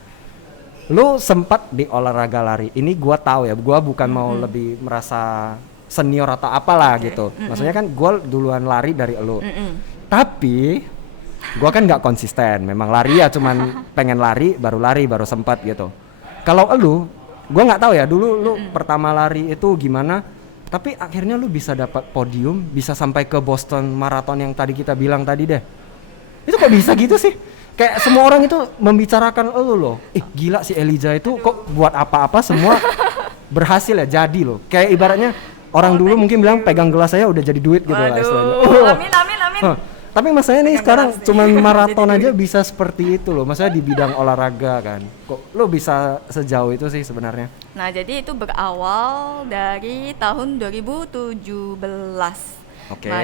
lu sempat di olahraga lari. Ini gua tahu ya, gua bukan mau lebih merasa senior atau apalah gitu. Maksudnya kan gua duluan lari dari lu. Tapi gua kan nggak konsisten. Memang lari ya cuman pengen lari baru sempat gitu. Kalau lu, gua nggak tahu ya dulu lu pertama lari itu gimana. Tapi akhirnya lu bisa dapat podium, bisa sampai ke Boston Marathon yang tadi kita bilang tadi deh. Itu kok bisa gitu sih? Kayak semua orang itu membicarakan lu loh. Gila si Elijah itu kok buat apa-apa semua berhasil ya jadi loh. Kayak ibaratnya orang dulu mungkin bilang pegang gelas saya udah jadi duit gitu lah istilahnya. Amin. Tapi masalahnya nih sekarang cuman maraton aja bisa seperti itu loh. Maksudnya di bidang olahraga kan. Kok lo bisa sejauh itu sih sebenarnya? Nah, jadi itu berawal dari tahun 2017. Nah,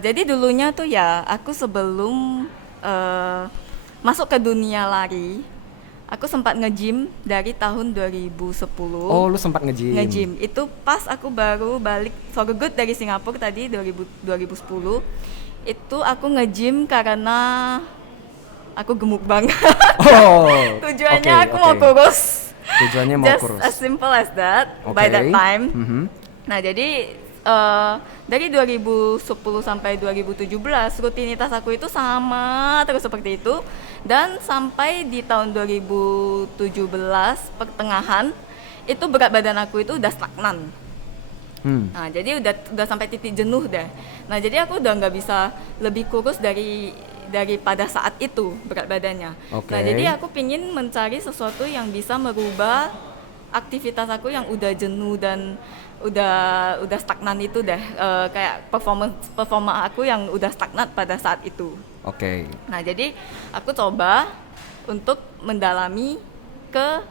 jadi dulunya tuh ya aku sebelum masuk ke dunia lari, aku sempat nge-gym dari tahun 2010. Oh, lu sempat nge-gym? Nge-gym, itu pas aku baru balik for good dari Singapura tadi 2010. Itu aku nge-gym karena aku gemuk banget. Oh, tujuannya aku mau kurus. Tujuannya mau Just kurus. as simple as that by that time. Nah, jadi dari 2010 sampai 2017 rutinitas aku itu sama terus seperti itu, dan sampai di tahun 2017 pertengahan itu berat badan aku itu udah stagnan. Nah, jadi udah sampai titik jenuh dah. Nah, jadi aku udah nggak bisa lebih kurus daripada saat itu berat badannya. Nah, jadi aku pingin mencari sesuatu yang bisa merubah aktivitas aku yang udah jenuh dan udah stagnan itu dah, kayak performa aku yang udah stagnan pada saat itu. Nah, jadi aku coba untuk mendalami ke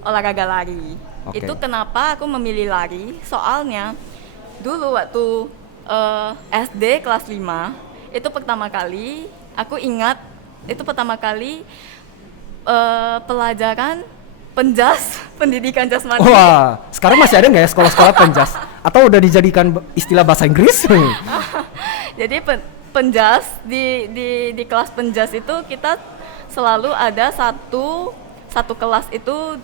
olahraga lari. Itu kenapa aku memilih lari, soalnya dulu waktu SD kelas 5 itu pertama kali aku ingat itu pertama kali pelajaran penjas, pendidikan jasmani. Wah, sekarang masih ada nggak ya sekolah-sekolah penjas? Atau udah dijadikan istilah bahasa Inggris? Jadi penjas di kelas penjas itu kita selalu ada satu kelas itu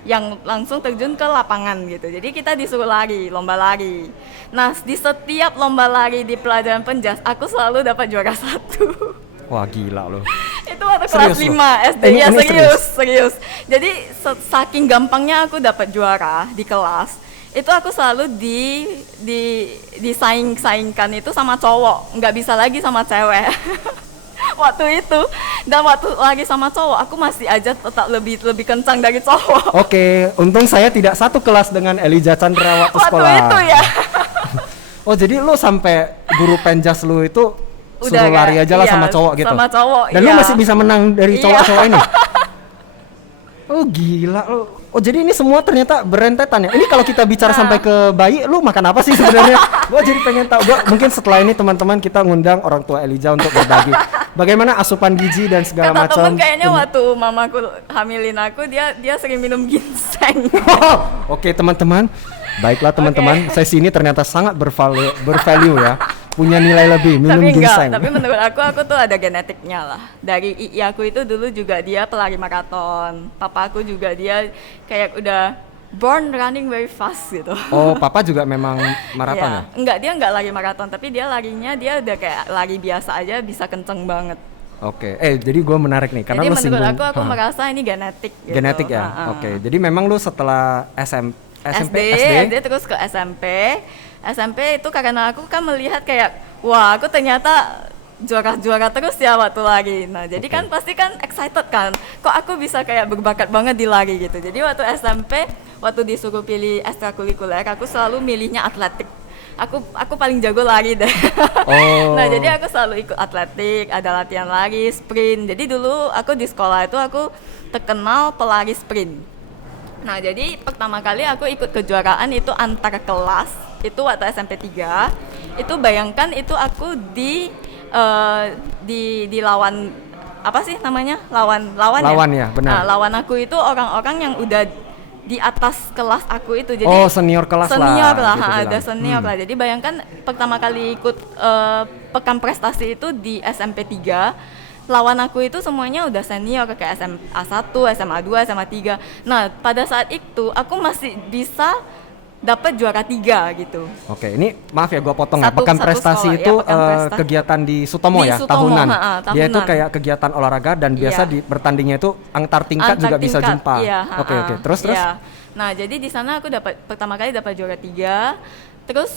yang langsung terjun ke lapangan gitu. Jadi kita disuruh lari, lomba lari. Nah, di setiap lomba lari di pelajaran penjas, aku selalu dapat juara 1. Wah, gila loh. Itu waktu kelas 5 SD. Ya, serius. Jadi saking gampangnya aku dapat juara di kelas. Itu aku selalu disaing-saingkan itu sama cowok, nggak bisa lagi sama cewek. Waktu itu, dan waktu lagi sama cowok aku masih aja tetap lebih kencang dari cowok. Oke, untung saya tidak satu kelas dengan Elijah Chandra waktu sekolah. Waktu itu ya. Oh, jadi lu sampai guru penjas lu itu suruh lari aja lah sama cowok gitu. Sama cowok. Dan lu masih bisa menang dari cowok-cowok ini. Oh, gila lu. Oh jadi ini semua ternyata berentetan ya. Ini kalau kita bicara sampai ke bayi, lu makan apa sih sebenarnya? Gua jadi pengen tahu. Mungkin setelah ini teman-teman kita ngundang orang tua Elijah untuk berbagi bagaimana asupan gizi dan segala Kata macam. temen kayaknya waktu mamaku hamilin aku dia sering minum ginseng. Oke teman-teman, baiklah teman-teman, sesi ini ternyata sangat bervalue ya, punya nilai lebih minum Tapi enggak, ginseng. tapi menurut aku tuh ada genetiknya lah. Dari II aku itu dulu juga dia pelari maraton. Papa aku juga dia kayak udah born running very fast gitu. Oh, papa juga memang maraton ya? Enggak, dia enggak lari maraton, tapi dia larinya dia udah kayak lari biasa aja bisa kenceng banget. Oke, jadi gue menarik nih karena Jadi lu menurut singgung. aku merasa ini genetik gitu. Genetik ya. Oke, jadi memang lu setelah SMP, SD terus ke SMP itu karena aku kan melihat kayak wah aku ternyata juara terus ya waktu lari. Nah jadi kan pasti kan excited kan, kok aku bisa kayak berbakat banget di lari gitu. Jadi waktu SMP waktu disuruh pilih ekstrakurikuler aku selalu milihnya atletik. Aku paling jago lari deh. Oh. Nah jadi aku selalu ikut atletik, ada latihan lari, sprint. Jadi dulu aku di sekolah itu aku terkenal pelari sprint. Nah jadi pertama kali aku ikut kejuaraan itu antar kelas, itu waktu SMP 3. Itu bayangkan itu aku di lawan apa sih namanya? Lawan ya, benar. Nah, lawan aku itu orang-orang yang udah di atas kelas aku itu. Jadi senior kelas senior lah. Gitu ada senior lah. Jadi bayangkan pertama kali ikut pekan prestasi itu di SMP 3. Lawan aku itu semuanya udah senior kayak SMA 1, SMA 2, SMA 3. Nah, pada saat itu aku masih bisa dapat juara 3 gitu. Oke, ini maaf ya gua potong ya. Satu Pekan prestasi sekolah, itu ya, pekan prestasi. kegiatan di Sutomo Di ya, Sutomo, tahunan. tahunan. Dia itu kayak kegiatan olahraga dan biasa Iya. bertandingnya itu antar tingkat juga bisa jumpa. Iya, Oke. Terus. Iya. Nah, jadi di sana aku pertama kali dapat juara 3. Terus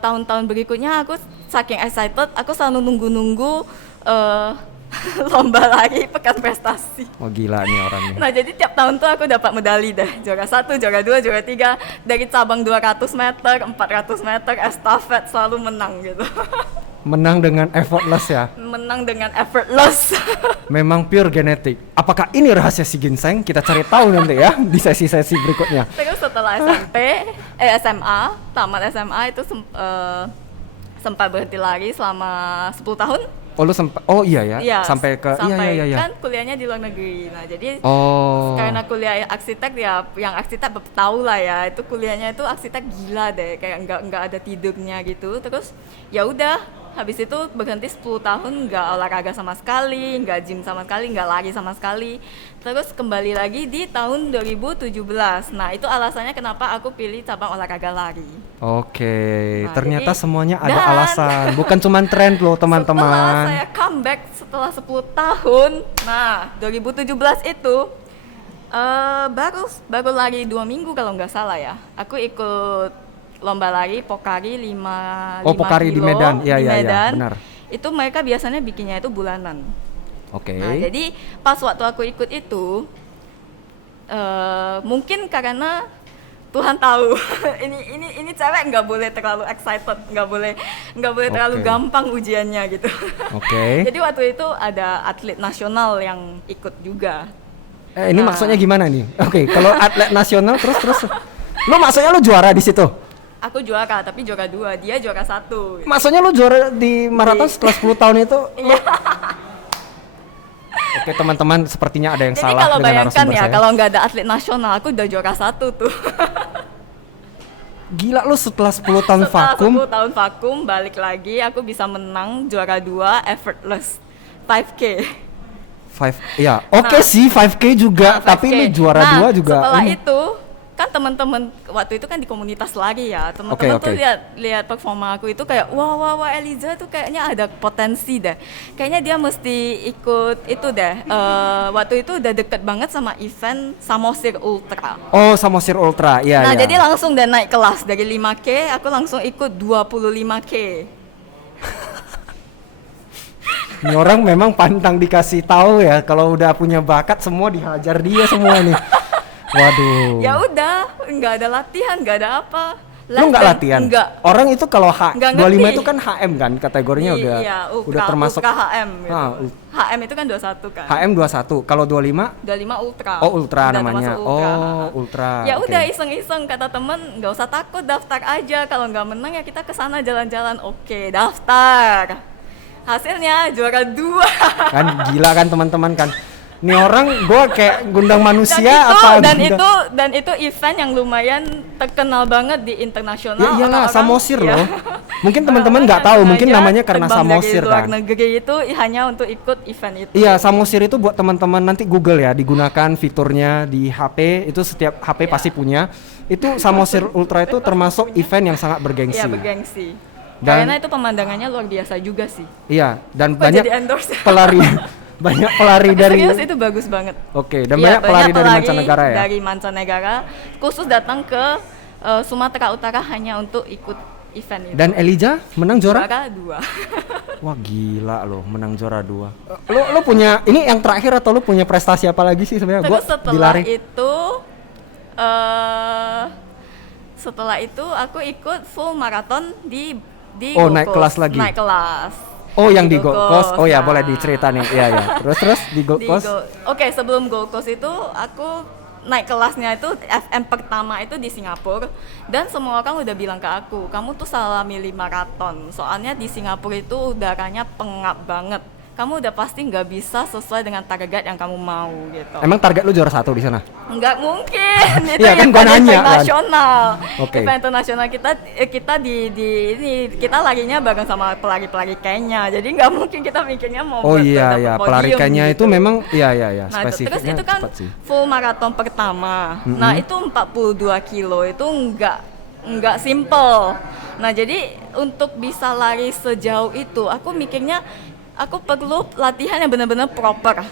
tahun-tahun berikutnya aku saking excited, aku selalu nunggu lomba lari pekan prestasi. Oh gila nih orang nih. Nah jadi tiap tahun tuh aku dapat medali deh, juara 1, juara 2, juara 3. Dari cabang 200 meter, 400 meter, estafet selalu menang gitu. Menang dengan effortless ya. Menang dengan effortless. Memang pure genetik. Apakah ini rahasia si ginseng? Kita cari tahu nanti ya di sesi-sesi berikutnya. Terus setelah SMA, tamat SMA itu sempat berhenti lari selama 10 tahun. Oh lu sempat, iya ya, Iya, sampai ke, iya. Kan kuliahnya di luar negeri. Nah jadi Oh. karena kuliah arsitek ya, yang arsitek tahu lah ya, itu kuliahnya itu arsitek gila deh, kayak nggak ada tidurnya gitu. Terus ya udah, habis itu berhenti 10 tahun nggak olahraga sama sekali, nggak gym sama sekali, nggak lari sama sekali. Terus kembali lagi di tahun 2017. Nah itu alasannya kenapa aku pilih cabang olahraga lari. Oke, Nah, ternyata jadi- semuanya ada dan- alasan, bukan cuma tren loh Setelah teman-teman. saya comeback setelah 10 tahun, nah 2017 itu baru lari 2 minggu kalau nggak salah ya. Aku ikut lomba lari Pokari 5 Oh, Pokari di kilo Medan. Iya, di iya, iya, Medan. benar. Itu mereka biasanya bikinnya itu bulanan. Oke. Nah, jadi pas waktu aku ikut itu mungkin karena Tuhan tahu ini cewek nggak boleh terlalu excited, nggak boleh terlalu Oke. gampang ujiannya gitu. Oke. Jadi waktu itu ada atlet nasional yang ikut juga. Ini maksudnya gimana nih? Oke, kalau atlet nasional terus. Lu maksudnya lu juara di situ? Aku juara, tapi juara 2, dia juara 1. Maksudnya lu juara di maraton setelah 10 tahun itu? Iya. Oke, teman-teman, sepertinya ada yang Jadi salah kalau dengan bayangkan narasumber ya, saya. kalau nggak ada atlet nasional, aku udah juara 1 tuh. Gila lu setelah 10 tahun Setelah vakum. 10 tahun vakum, balik lagi, aku bisa menang juara 2 effortless 5K. Ya, oke Nah, sih 5K juga, Nah, tapi 5K. lu juara Nah, 2 juga. Setelah ini. itu kan teman-teman waktu itu kan di komunitas lari ya, teman-teman Oke. tuh lihat performa aku itu kayak wah Eliza tuh kayaknya ada potensi deh, kayaknya dia mesti ikut itu deh. Waktu itu udah deket banget sama event Samosir Ultra. Oh, Samosir Ultra, iya. Nah iya. jadi langsung dan naik kelas dari 5K aku langsung ikut 25K. Ini orang memang pantang dikasih tahu ya, kalau udah punya bakat semua dihajar dia semua nih. Waduh. Ya udah, nggak ada latihan, nggak ada apa. Lu nggak latihan? Enggak. Orang itu kalau Nggak 25 ngerti. itu kan HM kan kategorinya Iya, udah termasuk ultra HM gitu. HM itu kan 21 kan. HM 21. Kalau 25 25 ultra. oh ultra Udah namanya. termasuk ultra. Oh, ultra. Ya oke. udah iseng-iseng kata temen, nggak usah takut, daftar aja. Kalau nggak menang ya kita kesana jalan-jalan. Oke, daftar. Hasilnya juara 2. Kan gila kan teman-teman kan. Nih orang gua kayak gundang manusia apa dan itu event yang lumayan terkenal banget di internasional. Ya iyalah, Orang-orang- Samosir ya. loh. Mungkin teman-teman nggak tahu, mungkin sengaja namanya karena terbang Samosir dari luar kan. negeri itu hanya untuk ikut event itu. Iya, Samosir itu buat teman-teman nanti Google ya, digunakan fiturnya di HP, itu setiap HP pasti punya. Itu Samosir Ultra itu termasuk event yang sangat bergengsi. Iya, bergengsi. Dan- Karena itu pemandangannya luar biasa juga sih. Iya, dan Kok banyak jadi endorse? pelari banyak pelari dari Serius itu bagus banget. Oke, dan Iya, banyak pelari dari mancanegara ya. Dari mancanegara khusus datang ke Sumatera Utara hanya untuk ikut event itu. Dan Elijah menang juara? Juara 2. Wah gila loh, menang juara 2. Lo punya ini yang terakhir atau lo punya prestasi apa lagi sih sebenarnya? Terus Gua setelah dilari. setelah itu aku ikut full maraton di Oh, Gold naik Coast. kelas lagi? Naik kelas. Oh, yang di Gold Gold Coast. Oh ya, Nah, boleh dicerita nih. Iya ya. Terus di Gold Coast. Oke, sebelum Gold Coast itu aku naik kelasnya itu FM pertama itu di Singapura, dan semua orang udah bilang ke aku, kamu tuh salah milih maraton. Soalnya di Singapura itu udaranya pengap banget. Kamu udah pasti nggak bisa sesuai dengan target yang kamu mau gitu. Emang target lu juara 1 di sana? Nggak mungkin, itu Iya kan, gua event nanya kan. internasional. Oke. Event internasional kita ini kita larinya bareng sama pelari-pelari Kenya, jadi nggak mungkin kita mikirnya mau Oh buat iya dapet ya, podium pelari Kenya gitu. itu memang iya Nah, terus spesifiknya itu kan cepat sih. full maraton pertama. Nah, itu 42 kilo itu nggak simple. Nah, jadi untuk bisa lari sejauh itu, aku mikirnya aku perlu latihan yang benar-benar proper.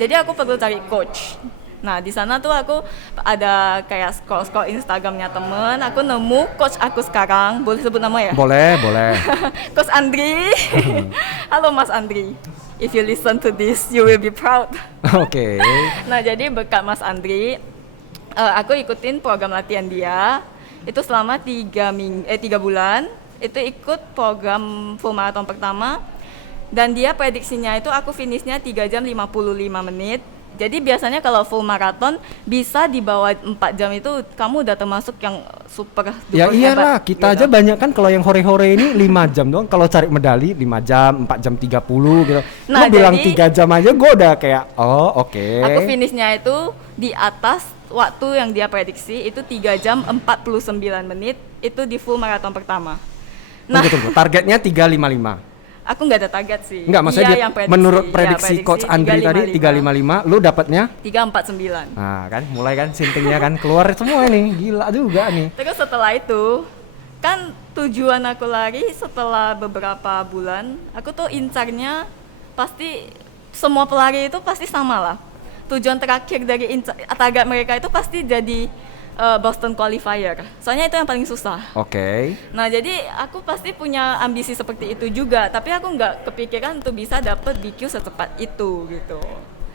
Jadi aku perlu cari coach. Nah, di sana tuh aku ada kayak scroll Instagramnya temen. Aku nemu coach aku sekarang. Boleh sebut nama ya? Boleh. Coach Andri. Halo Mas Andri. If you listen to this, you will be proud. Oke. Nah, jadi berkat Mas Andri, aku ikutin program latihan dia. Itu selama 3 bulan. Itu ikut program full marathon pertama. Dan dia prediksinya itu aku finishnya 3 jam 55 menit. Jadi biasanya kalau full marathon bisa di bawah 4 jam itu kamu udah termasuk yang super duper Ya iyalah, hebat, kita gitu. aja banyak kan kalau yang hore-hore ini 5 jam doang. Kalau cari medali 5 jam, 4 jam 30 gitu. Nah, Lu bilang jadi- 3 jam aja gue udah kayak oh oke. Aku finishnya itu di atas waktu yang dia prediksi, itu 3 jam 49 menit, itu di full marathon pertama. Nah, Tunggu. Targetnya 355. aku nggak ada target sih. Enggak, maksudnya dia, yang menurut prediksi Coach Andri tadi 355, lu dapatnya 349. nah kan mulai kan sintingnya kan keluar semua nih, gila juga nih. Terus setelah itu, kan tujuan aku lari setelah beberapa bulan, aku tuh incarnya pasti semua pelari itu pasti sama lah. Tujuan terakhir dari target mereka itu pasti jadi Boston Qualifier. Soalnya itu yang paling susah. Oke. Nah, jadi aku pasti punya ambisi seperti itu juga, tapi aku nggak kepikiran untuk bisa dapet BQ secepat itu gitu.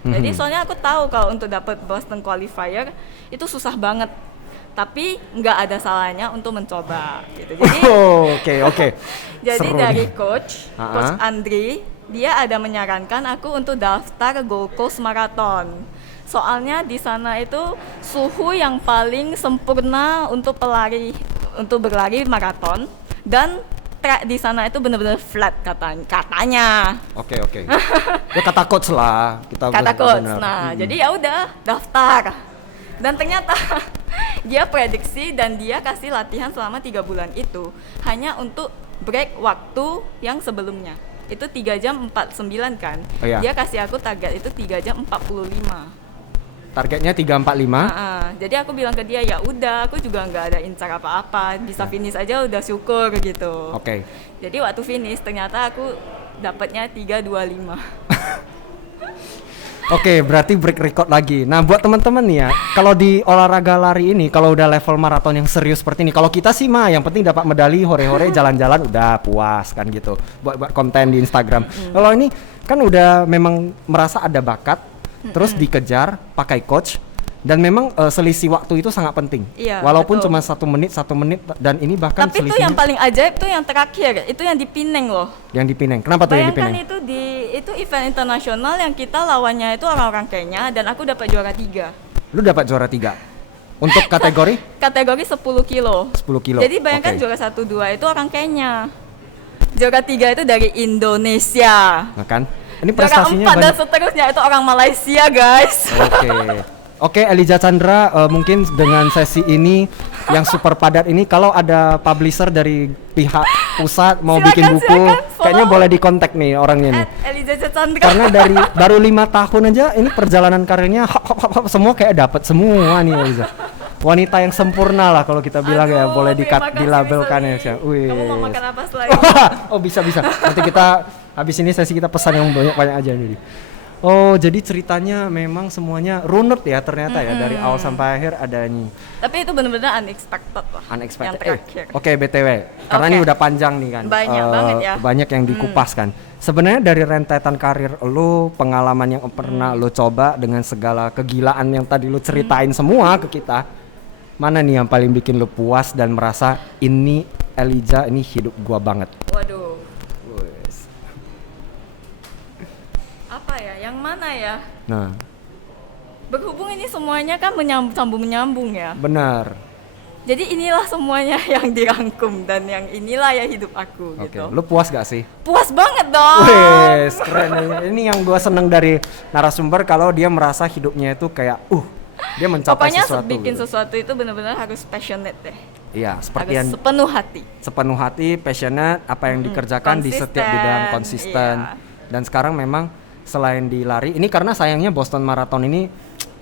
Jadi soalnya aku tahu kalau untuk dapet Boston Qualifier itu susah banget, tapi nggak ada salahnya untuk mencoba gitu. Jadi Oke. jadi Seru dari nih. coach Ha-ha. Andri, dia ada menyarankan aku untuk daftar Gold Coast Marathon. Soalnya di sana itu suhu yang paling sempurna untuk berlari maraton, dan track di sana itu benar-benar flat katanya. Oke. Ya kata coach lah, kita Kata benar- coach. benar. Nah, jadi ya udah daftar. Dan ternyata dia prediksi dan dia kasih latihan selama 3 bulan itu hanya untuk break waktu yang sebelumnya. Itu 3 jam 49 kan. Oh, iya. Dia kasih aku target itu 3 jam 45. Targetnya 345. Jadi aku bilang ke dia, ya udah, aku juga nggak ada incar apa-apa, bisa finish aja udah syukur gitu. Oke. Jadi waktu finish ternyata aku dapatnya 325. Oke, berarti break record lagi. Nah, buat teman-teman nih ya, kalau di olahraga lari ini, kalau udah level maraton yang serius seperti ini, kalau kita sih mah yang penting dapat medali, hore-hore, jalan-jalan udah puas kan gitu. Buat konten di Instagram. Kalau ini kan udah memang merasa ada bakat, terus dikejar pakai coach, Dan memang selisih waktu itu sangat penting. Iya, Walaupun betul. cuma 1 menit dan ini bahkan Tapi itu selisihnya yang paling ajaib tuh yang terakhir, itu yang di Penang loh. yang di Penang. Kenapa tuh yang di Bayangkan Penang? itu event internasional yang kita lawannya itu orang-orang Kenya dan aku dapat juara 3. Lu dapat juara 3. Untuk kategori Kategori 10 kilo. 10 kilo. Jadi bayangkan Oke. juara 1 2 itu orang Kenya. Juara 3 itu dari Indonesia. Nah kan? Ini Juara prestasinya 4 dan banyak. seterusnya itu orang Malaysia, guys. Oke, Elijah Chandra, mungkin dengan sesi ini yang super padat ini, kalau ada publisher dari pihak pusat mau Silakan, bikin buku, silakan, follow. kayaknya boleh di kontak nih orangnya nih. Elijah Chandra. Karena dari baru 5 tahun aja, ini perjalanan karirnya hop, hop, hop, hop, semua kayak dapat semua nih Elijah. Wanita yang sempurna lah kalau kita bilang ya, Aduh, boleh terima kasih, dilabelkan Miss ya. Oli. Kamu mau makan apa selain? Oh bisa. Nanti kita habis ini sesi kita pesan yang banyak aja nih. Oh jadi ceritanya memang semuanya runut ya ternyata ya, dari awal sampai akhir ada nih Tapi itu benar-benar unexpected lah. Yang terakhir. Oke, BTW karena Oke. ini udah panjang nih kan. Banyak banget ya. Banyak yang dikupas kan. Sebenarnya dari rentetan karir lu, pengalaman yang pernah lu coba dengan segala kegilaan yang tadi lu ceritain semua ke kita, mana nih yang paling bikin lu puas dan merasa ini Elijah, ini hidup gua banget? Waduh. Apa ya? Yang mana ya? Nah, Berhubung ini semuanya kan menyambung ya. benar. Jadi inilah semuanya yang dirangkum dan yang inilah ya hidup aku Oke, gitu. lu puas gak sih? Puas banget dong. Wes, keren. Ini yang gua seneng dari narasumber, kalau dia merasa hidupnya itu kayak dia mencapai Pokoknya sesuatu. bikin gitu. sesuatu itu benar-benar harus passionate deh. Iya, seperti Harus yang sepenuh hati. sepenuh hati, passionate, apa yang dikerjakan di setiap Konsisten, bidang, konsisten. iya. Dan sekarang memang selain di lari, ini karena sayangnya Boston Marathon ini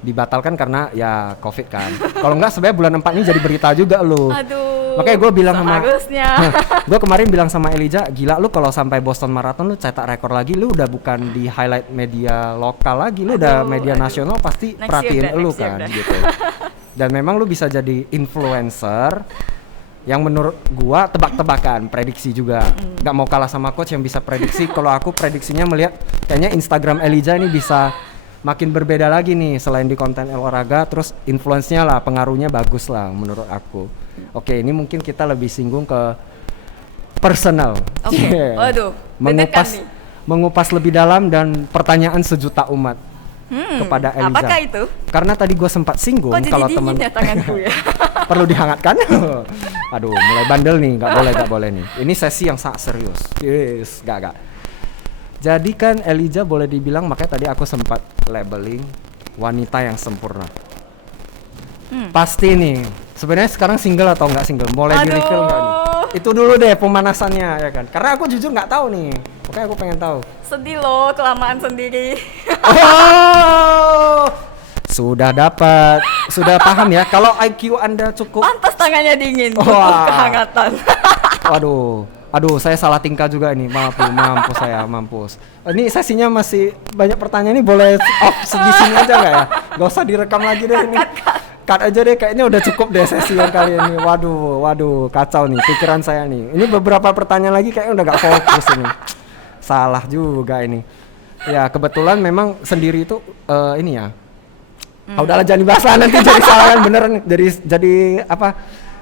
dibatalkan karena ya COVID kan. Kalau enggak sebenarnya bulan 4 ini jadi berita juga lu. Aduh. Makanya gue bilang seharusnya. gue kemarin bilang sama Elijah, gila lu kalau sampai Boston Marathon lu cetak rekor lagi, lu udah bukan di highlight media lokal lagi, lu udah media nasional pasti Next perhatiin year deh, lu next year kan deh. gitu. Dan memang lu bisa jadi influencer yang menurut gua tebak-tebakan, prediksi juga. Nggak mau kalah sama coach yang bisa prediksi. Kalau aku prediksinya melihat kayaknya Instagram Elijah ini bisa makin berbeda lagi nih, selain di konten olahraga, terus influence-nya lah, pengaruhnya bagus lah menurut aku. Oke, ini mungkin kita lebih singgung ke personal. Oke. Yeah. Waduh, deg-degan nih. Mengupas lebih dalam dan pertanyaan sejuta umat kepada Elijah. Apakah itu? Karena tadi gue sempat singgung Kok jadi kalau dingin teman ya tanganku ya? perlu dihangatkan. Aduh, mulai bandel nih, nggak boleh nih. Ini sesi yang sangat serius. Yes, gak. Jadi kan Elijah boleh dibilang, makanya tadi aku sempat labeling wanita yang sempurna. Pasti nih. Sebenarnya sekarang single atau nggak single? Boleh di reveal nggak nih? Itu dulu deh pemanasannya ya kan. Karena aku jujur nggak tahu nih. Makanya aku pengen tahu. Sedih loh, kelamaan sendiri. Oh, sudah dapat, sudah paham ya. Kalau IQ Anda cukup, Pantas tangannya dingin, Wah. butuh kehangatan. aduh, saya salah tingkah juga ini. Mampus. Ini sesinya masih banyak pertanyaan, ini boleh off di sini aja nggak ya? Gak usah direkam lagi deh ini. Cut aja deh, kayaknya udah cukup deh sesi yang kali ini. Waduh, kacau nih pikiran saya nih. Ini beberapa pertanyaan lagi kayaknya udah gak fokus ini. Salah juga ini. Ya kebetulan memang sendiri itu ini ya. Udahlah jangan dibahas lah, nanti jadi salah kan beneran, jadi apa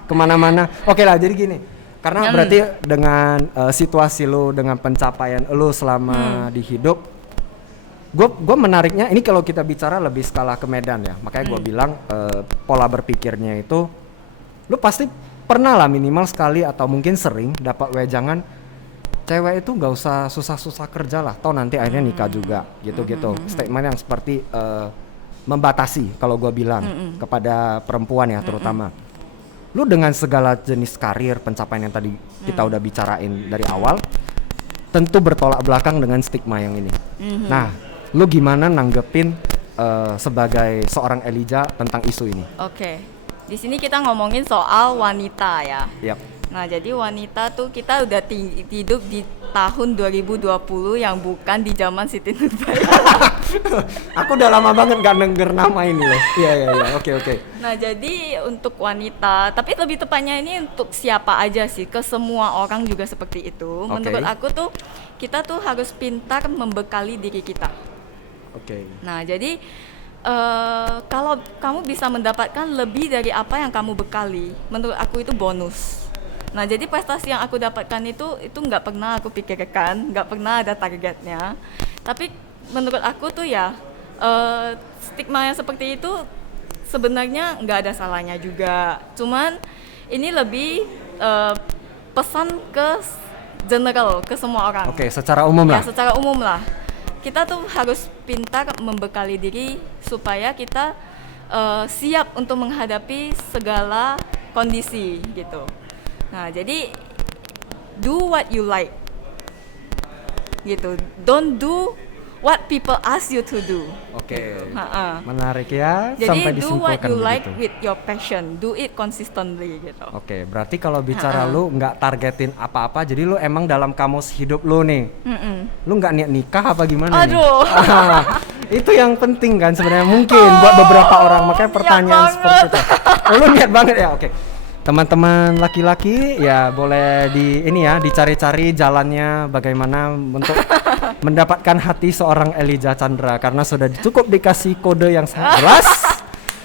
kemana-mana. Oke lah, jadi gini. Karena berarti dengan situasi lu, dengan pencapaian lu selama di hidup, gue menariknya ini kalau kita bicara lebih skala ke Medan ya. Makanya gue bilang pola berpikirnya itu, lu pasti pernah lah minimal sekali atau mungkin sering dapat wejangan, cewek itu nggak usah susah-susah kerja lah, toh nanti akhirnya nikah juga, gitu-gitu. Statement yang seperti membatasi kalau gue bilang kepada perempuan ya terutama. Lu dengan segala jenis karir, pencapaian yang tadi kita udah bicarain dari awal, tentu bertolak belakang dengan stigma yang ini. Nah, lu gimana nanggepin sebagai seorang Elijah tentang isu ini? Oke, di sini kita ngomongin soal wanita ya. Yap. Nah, jadi wanita tuh kita udah hidup di tahun 2020 yang bukan di zaman Siti Nurbaya. Aku udah lama banget gak denger nama ini loh. Iya, oke. Nah, jadi untuk wanita, tapi lebih tepatnya ini untuk siapa aja sih, ke semua orang juga seperti itu. Oke. Menurut aku tuh kita tuh harus pintar membekali diri kita. Oke. Nah, jadi kalau kamu bisa mendapatkan lebih dari apa yang kamu bekali, menurut aku itu bonus. Nah, jadi prestasi yang aku dapatkan itu nggak pernah aku pikirkan, nggak pernah ada targetnya. Tapi menurut aku tuh ya, stigma yang seperti itu sebenarnya nggak ada salahnya juga. Cuman ini lebih pesan ke general, ke semua orang. Oke, secara umum Ya, lah. secara umum lah. Kita tuh harus pintar membekali diri supaya kita siap untuk menghadapi segala kondisi gitu. Nah, jadi do what you like gitu. Don't do what people ask you to do. Oke. Ha-ha. Menarik ya, Jadi sampai do what disimpulkan you like begitu. with your passion. Do it consistently gitu. Oke, berarti kalau bicara lu nggak targetin apa-apa, jadi lu emang dalam kamus hidup lu nih, lu nggak niat nikah apa gimana nih? Aduh. Itu yang penting kan sebenarnya mungkin buat beberapa orang, makanya niat pertanyaan banget. seperti itu. Oh, lu niat banget ya, oke. Teman-teman laki-laki ya boleh dicari-cari jalannya bagaimana untuk mendapatkan hati seorang Elijah Chandra, karena sudah cukup dikasih kode yang sangat jelas.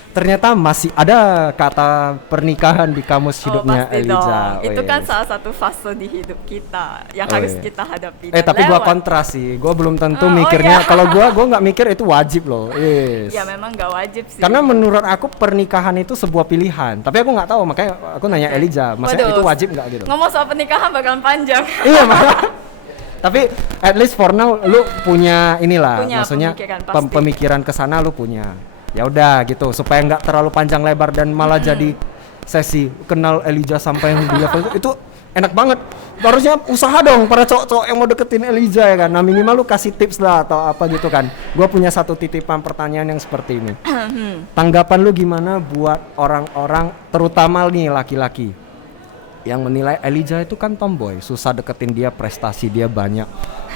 Ternyata masih ada kata pernikahan di kamus hidupnya pasti Elijah. dong. Itu kan Wes. salah satu fase di hidup kita yang Oh, harus iya. kita hadapi. Tapi gua lewat. kontra sih. Gua belum tentu Oh, mikirnya. iya. Kalau gua nggak mikir itu wajib loh. Yes. Ya memang nggak wajib sih. Karena menurut aku pernikahan itu sebuah pilihan. Tapi aku nggak tahu, makanya aku nanya Elijah, maksudnya Waduh, itu wajib nggak gitu? Ngomong soal pernikahan bakalan panjang. Iya, tapi at least for now lu punya inilah, Punya maksudnya pemikiran pasti. pemikiran ke sana lu punya. Ya udah gitu, supaya nggak terlalu panjang lebar dan malah jadi sesi kenal Elijah sampai yang di level itu enak banget. Harusnya usaha dong para cowok-cowok yang mau deketin Elijah ya kan. Nah, minimal lu kasih tips lah atau apa gitu kan. Gua punya satu titipan pertanyaan yang seperti ini. Tanggapan lu gimana buat orang-orang terutama nih laki-laki yang menilai Elijah itu kan tomboy, susah deketin dia, prestasi dia banyak.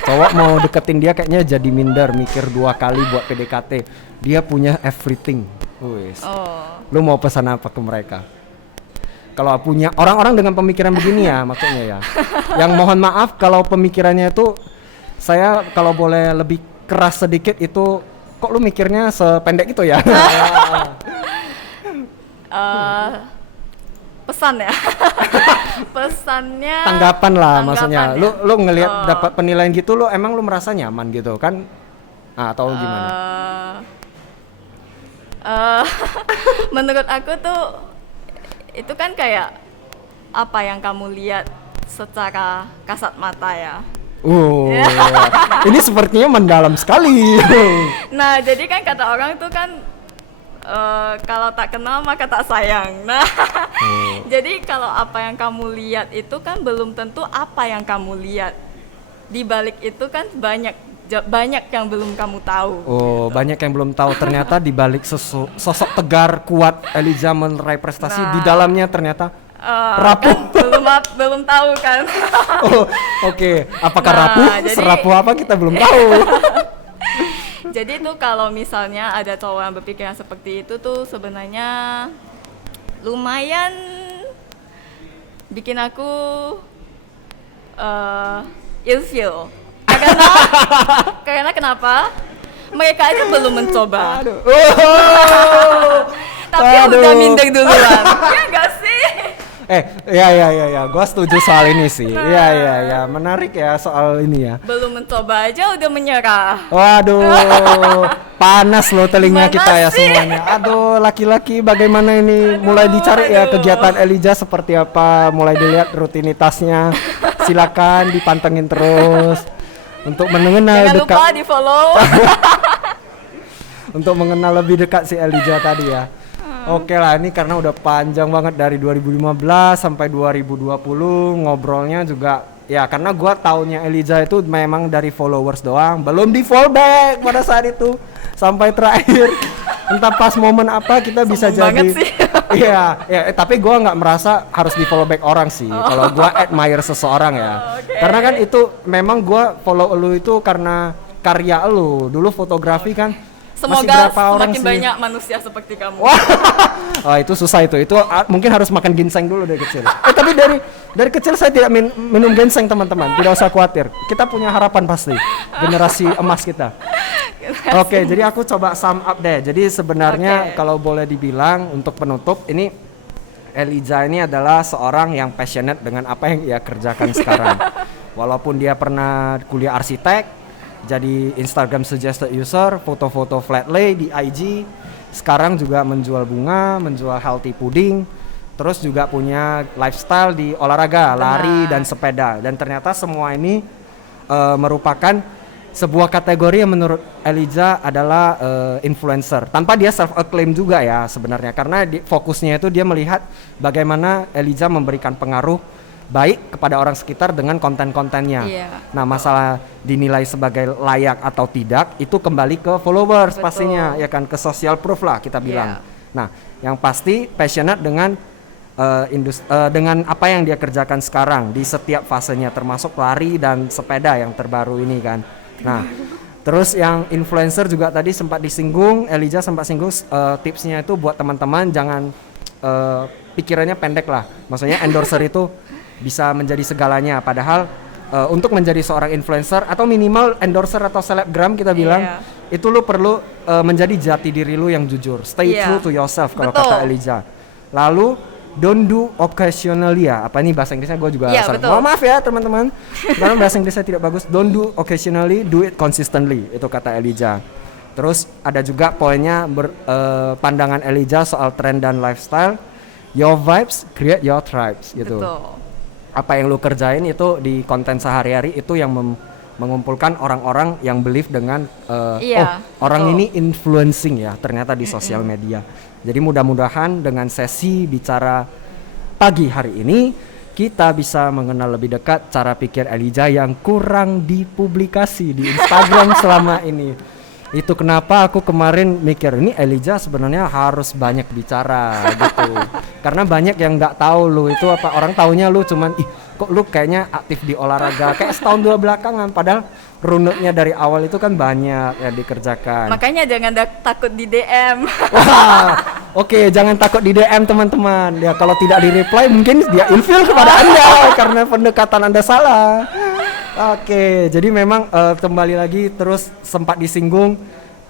Cowok mau deketin dia kayaknya jadi minder, mikir 2 kali buat PDKT. Dia punya everything. Wis. Oh. Lu mau pesan apa ke mereka? Kalau punya orang-orang dengan pemikiran begini ya, maksudnya ya. Yang mohon maaf kalau pemikirannya itu saya kalau boleh lebih keras sedikit itu, kok lu mikirnya sependek itu ya? Pesan ya. Pesannya Tanggapan lah maksudnya. ya. Lu ngelihat dapat penilaian gitu, lu emang lu merasa nyaman gitu kan? Atau gimana? Menurut aku tuh itu kan kayak apa yang kamu lihat secara kasat mata ya. Ini sepertinya mendalam sekali. Nah, jadi kan kata orang itu kan kalau tak kenal maka tak sayang. Nah, jadi kalau apa yang kamu lihat itu kan belum tentu apa yang kamu lihat. Di balik itu kan banyak yang belum kamu tahu. Oh, banyak yang belum tahu ternyata di balik sosok tegar, kuat Elijah meraih prestasi, di dalamnya ternyata rapuh. Kan belum tahu kan. Oh, oke. Apakah Nah, rapuh? jadi- Serapuh apa kita belum tahu. Jadi tuh kalau misalnya ada cowok yang berpikiran seperti itu tuh sebenarnya lumayan bikin aku ilfeel. Karena kenapa? Mereka aja belum mencoba. Tapi udah minder duluan. Ya enggak sih? Ya, gua setuju soal ini sih. Ya, menarik ya soal ini ya. Belum mencoba aja udah menyerah. Waduh, panas loh telinga Gimana kita ya sih? semuanya. Aduh, laki-laki bagaimana ini? Mulai dicari ya kegiatan Elijah seperti apa, mulai dilihat rutinitasnya. Silakan dipantengin terus untuk mengenal Jangan dekat, lupa di-follow. untuk mengenal lebih dekat si Elijah tadi ya. Oke lah, ini karena udah panjang banget dari 2015 sampai 2020 ngobrolnya juga ya, karena gua taunya Elijah itu memang dari followers doang, belum di follow back pada saat itu sampai terakhir. Entah pas momen apa kita bisa Sombong banget jadi sih. tapi gua nggak merasa harus di follow back orang sih. Kalau gua admire seseorang ya. Oke. Karena kan itu memang gua follow lu itu karena karya lu. Dulu fotografi kan masih Semoga berapa orang semakin sih? banyak manusia seperti kamu. Oh, itu susah itu mungkin harus makan ginseng dulu dari kecil. Tapi dari kecil saya tidak minum ginseng teman-teman, tidak usah khawatir. Kita punya harapan pasti, generasi emas kita. Oke, jadi aku coba sum up deh. Jadi sebenarnya Oke. kalau boleh dibilang untuk penutup ini Elijah ini adalah seorang yang passionate dengan apa yang ia kerjakan sekarang. Walaupun dia pernah kuliah arsitek, jadi Instagram suggested user, foto-foto flat lay di IG, sekarang juga menjual bunga, menjual healthy pudding, terus juga punya lifestyle di olahraga, lari dan sepeda. Dan ternyata semua ini merupakan sebuah kategori yang menurut Elijah adalah influencer, tanpa dia self acclaim juga ya sebenarnya, karena fokusnya itu dia melihat bagaimana Elijah memberikan pengaruh baik kepada orang sekitar dengan konten-kontennya. Nah, masalah dinilai sebagai layak atau tidak itu kembali ke followers. Betul. Pastinya ya kan, ke social proof lah kita bilang. Nah, yang pasti passionate dengan dengan apa yang dia kerjakan sekarang di setiap fasenya, termasuk lari dan sepeda yang terbaru ini kan. Nah, terus yang influencer juga tadi sempat disinggung, Elijah sempat singgung, tipsnya itu buat teman-teman jangan pikirannya pendek lah. Maksudnya endorser itu bisa menjadi segalanya, padahal untuk menjadi seorang influencer atau minimal endorser atau selebgram kita bilang, itu lu perlu menjadi jati diri lu yang jujur, stay true to yourself kalau kata Elijah. Lalu don't do occasionally ya. Apa ini bahasa Inggrisnya gue juga salah. Maaf ya teman-teman. Karena bahasa Inggrisnya tidak bagus. Don't do occasionally, do it consistently. Itu kata Elijah. Terus ada juga poinnya pandangan Elijah soal tren dan lifestyle. Your vibes create your tribes gitu. Betul. Apa yang lu kerjain itu di konten sehari-hari itu yang mengumpulkan orang-orang yang believe dengan orang ini influencing ya ternyata di sosial media. Jadi mudah-mudahan dengan sesi bicara pagi hari ini kita bisa mengenal lebih dekat cara pikir Elijah yang kurang dipublikasi di Instagram selama ini. Itu kenapa aku kemarin mikir ini Elijah sebenarnya harus banyak bicara gitu. Karena banyak yang nggak tahu lu itu apa, orang taunya lu cuman kok lu kayaknya aktif di olahraga kayak setahun dua belakangan, padahal runutnya dari awal itu kan banyak yang dikerjakan. Makanya jangan takut di DM. Wah, oke, jangan takut di DM teman-teman. Ya kalau tidak di reply mungkin dia ilfil kepada Anda karena pendekatan Anda salah. Oke, jadi memang kembali lagi terus sempat disinggung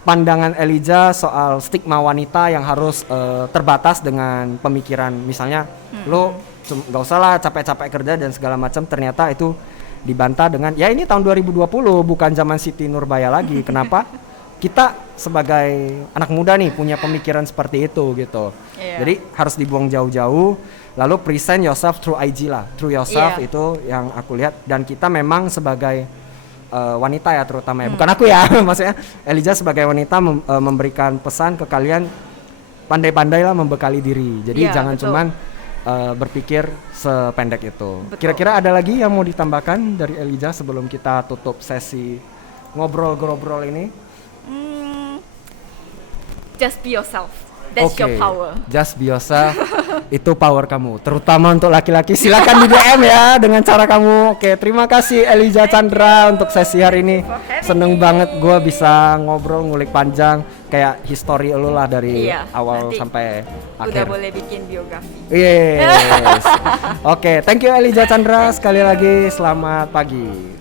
pandangan Elijah soal stigma wanita yang harus terbatas dengan pemikiran misalnya lo nggak usah lah capek-capek kerja dan segala macam. Ternyata itu dibantah dengan ya ini tahun 2020 bukan zaman Siti Nurbaya lagi. Kenapa kita sebagai anak muda nih punya pemikiran seperti itu gitu. Jadi harus dibuang jauh-jauh, lalu present yourself through IG lah, through yourself itu yang aku lihat. Dan kita memang sebagai wanita ya terutama ya, bukan aku ya maksudnya Elijah sebagai wanita memberikan pesan ke kalian, pandai-pandailah membekali diri. Jadi jangan cuman berpikir sependek itu. Kira-kira ada lagi yang mau ditambahkan dari Elijah sebelum kita tutup sesi ngobrol-ngobrol ini? Just be yourself. That's your power. Just be yourself. Itu power kamu. Terutama untuk laki-laki. Silakan di DM ya dengan cara kamu. Oke, terima kasih Elijah Chandra untuk sesi hari ini. Seneng banget gue bisa ngobrol ngulik panjang kayak history lu lah dari awal sampai akhir. Udah boleh bikin biografi. Yes. Oke, thank you Elijah Chandra sekali lagi. Selamat pagi.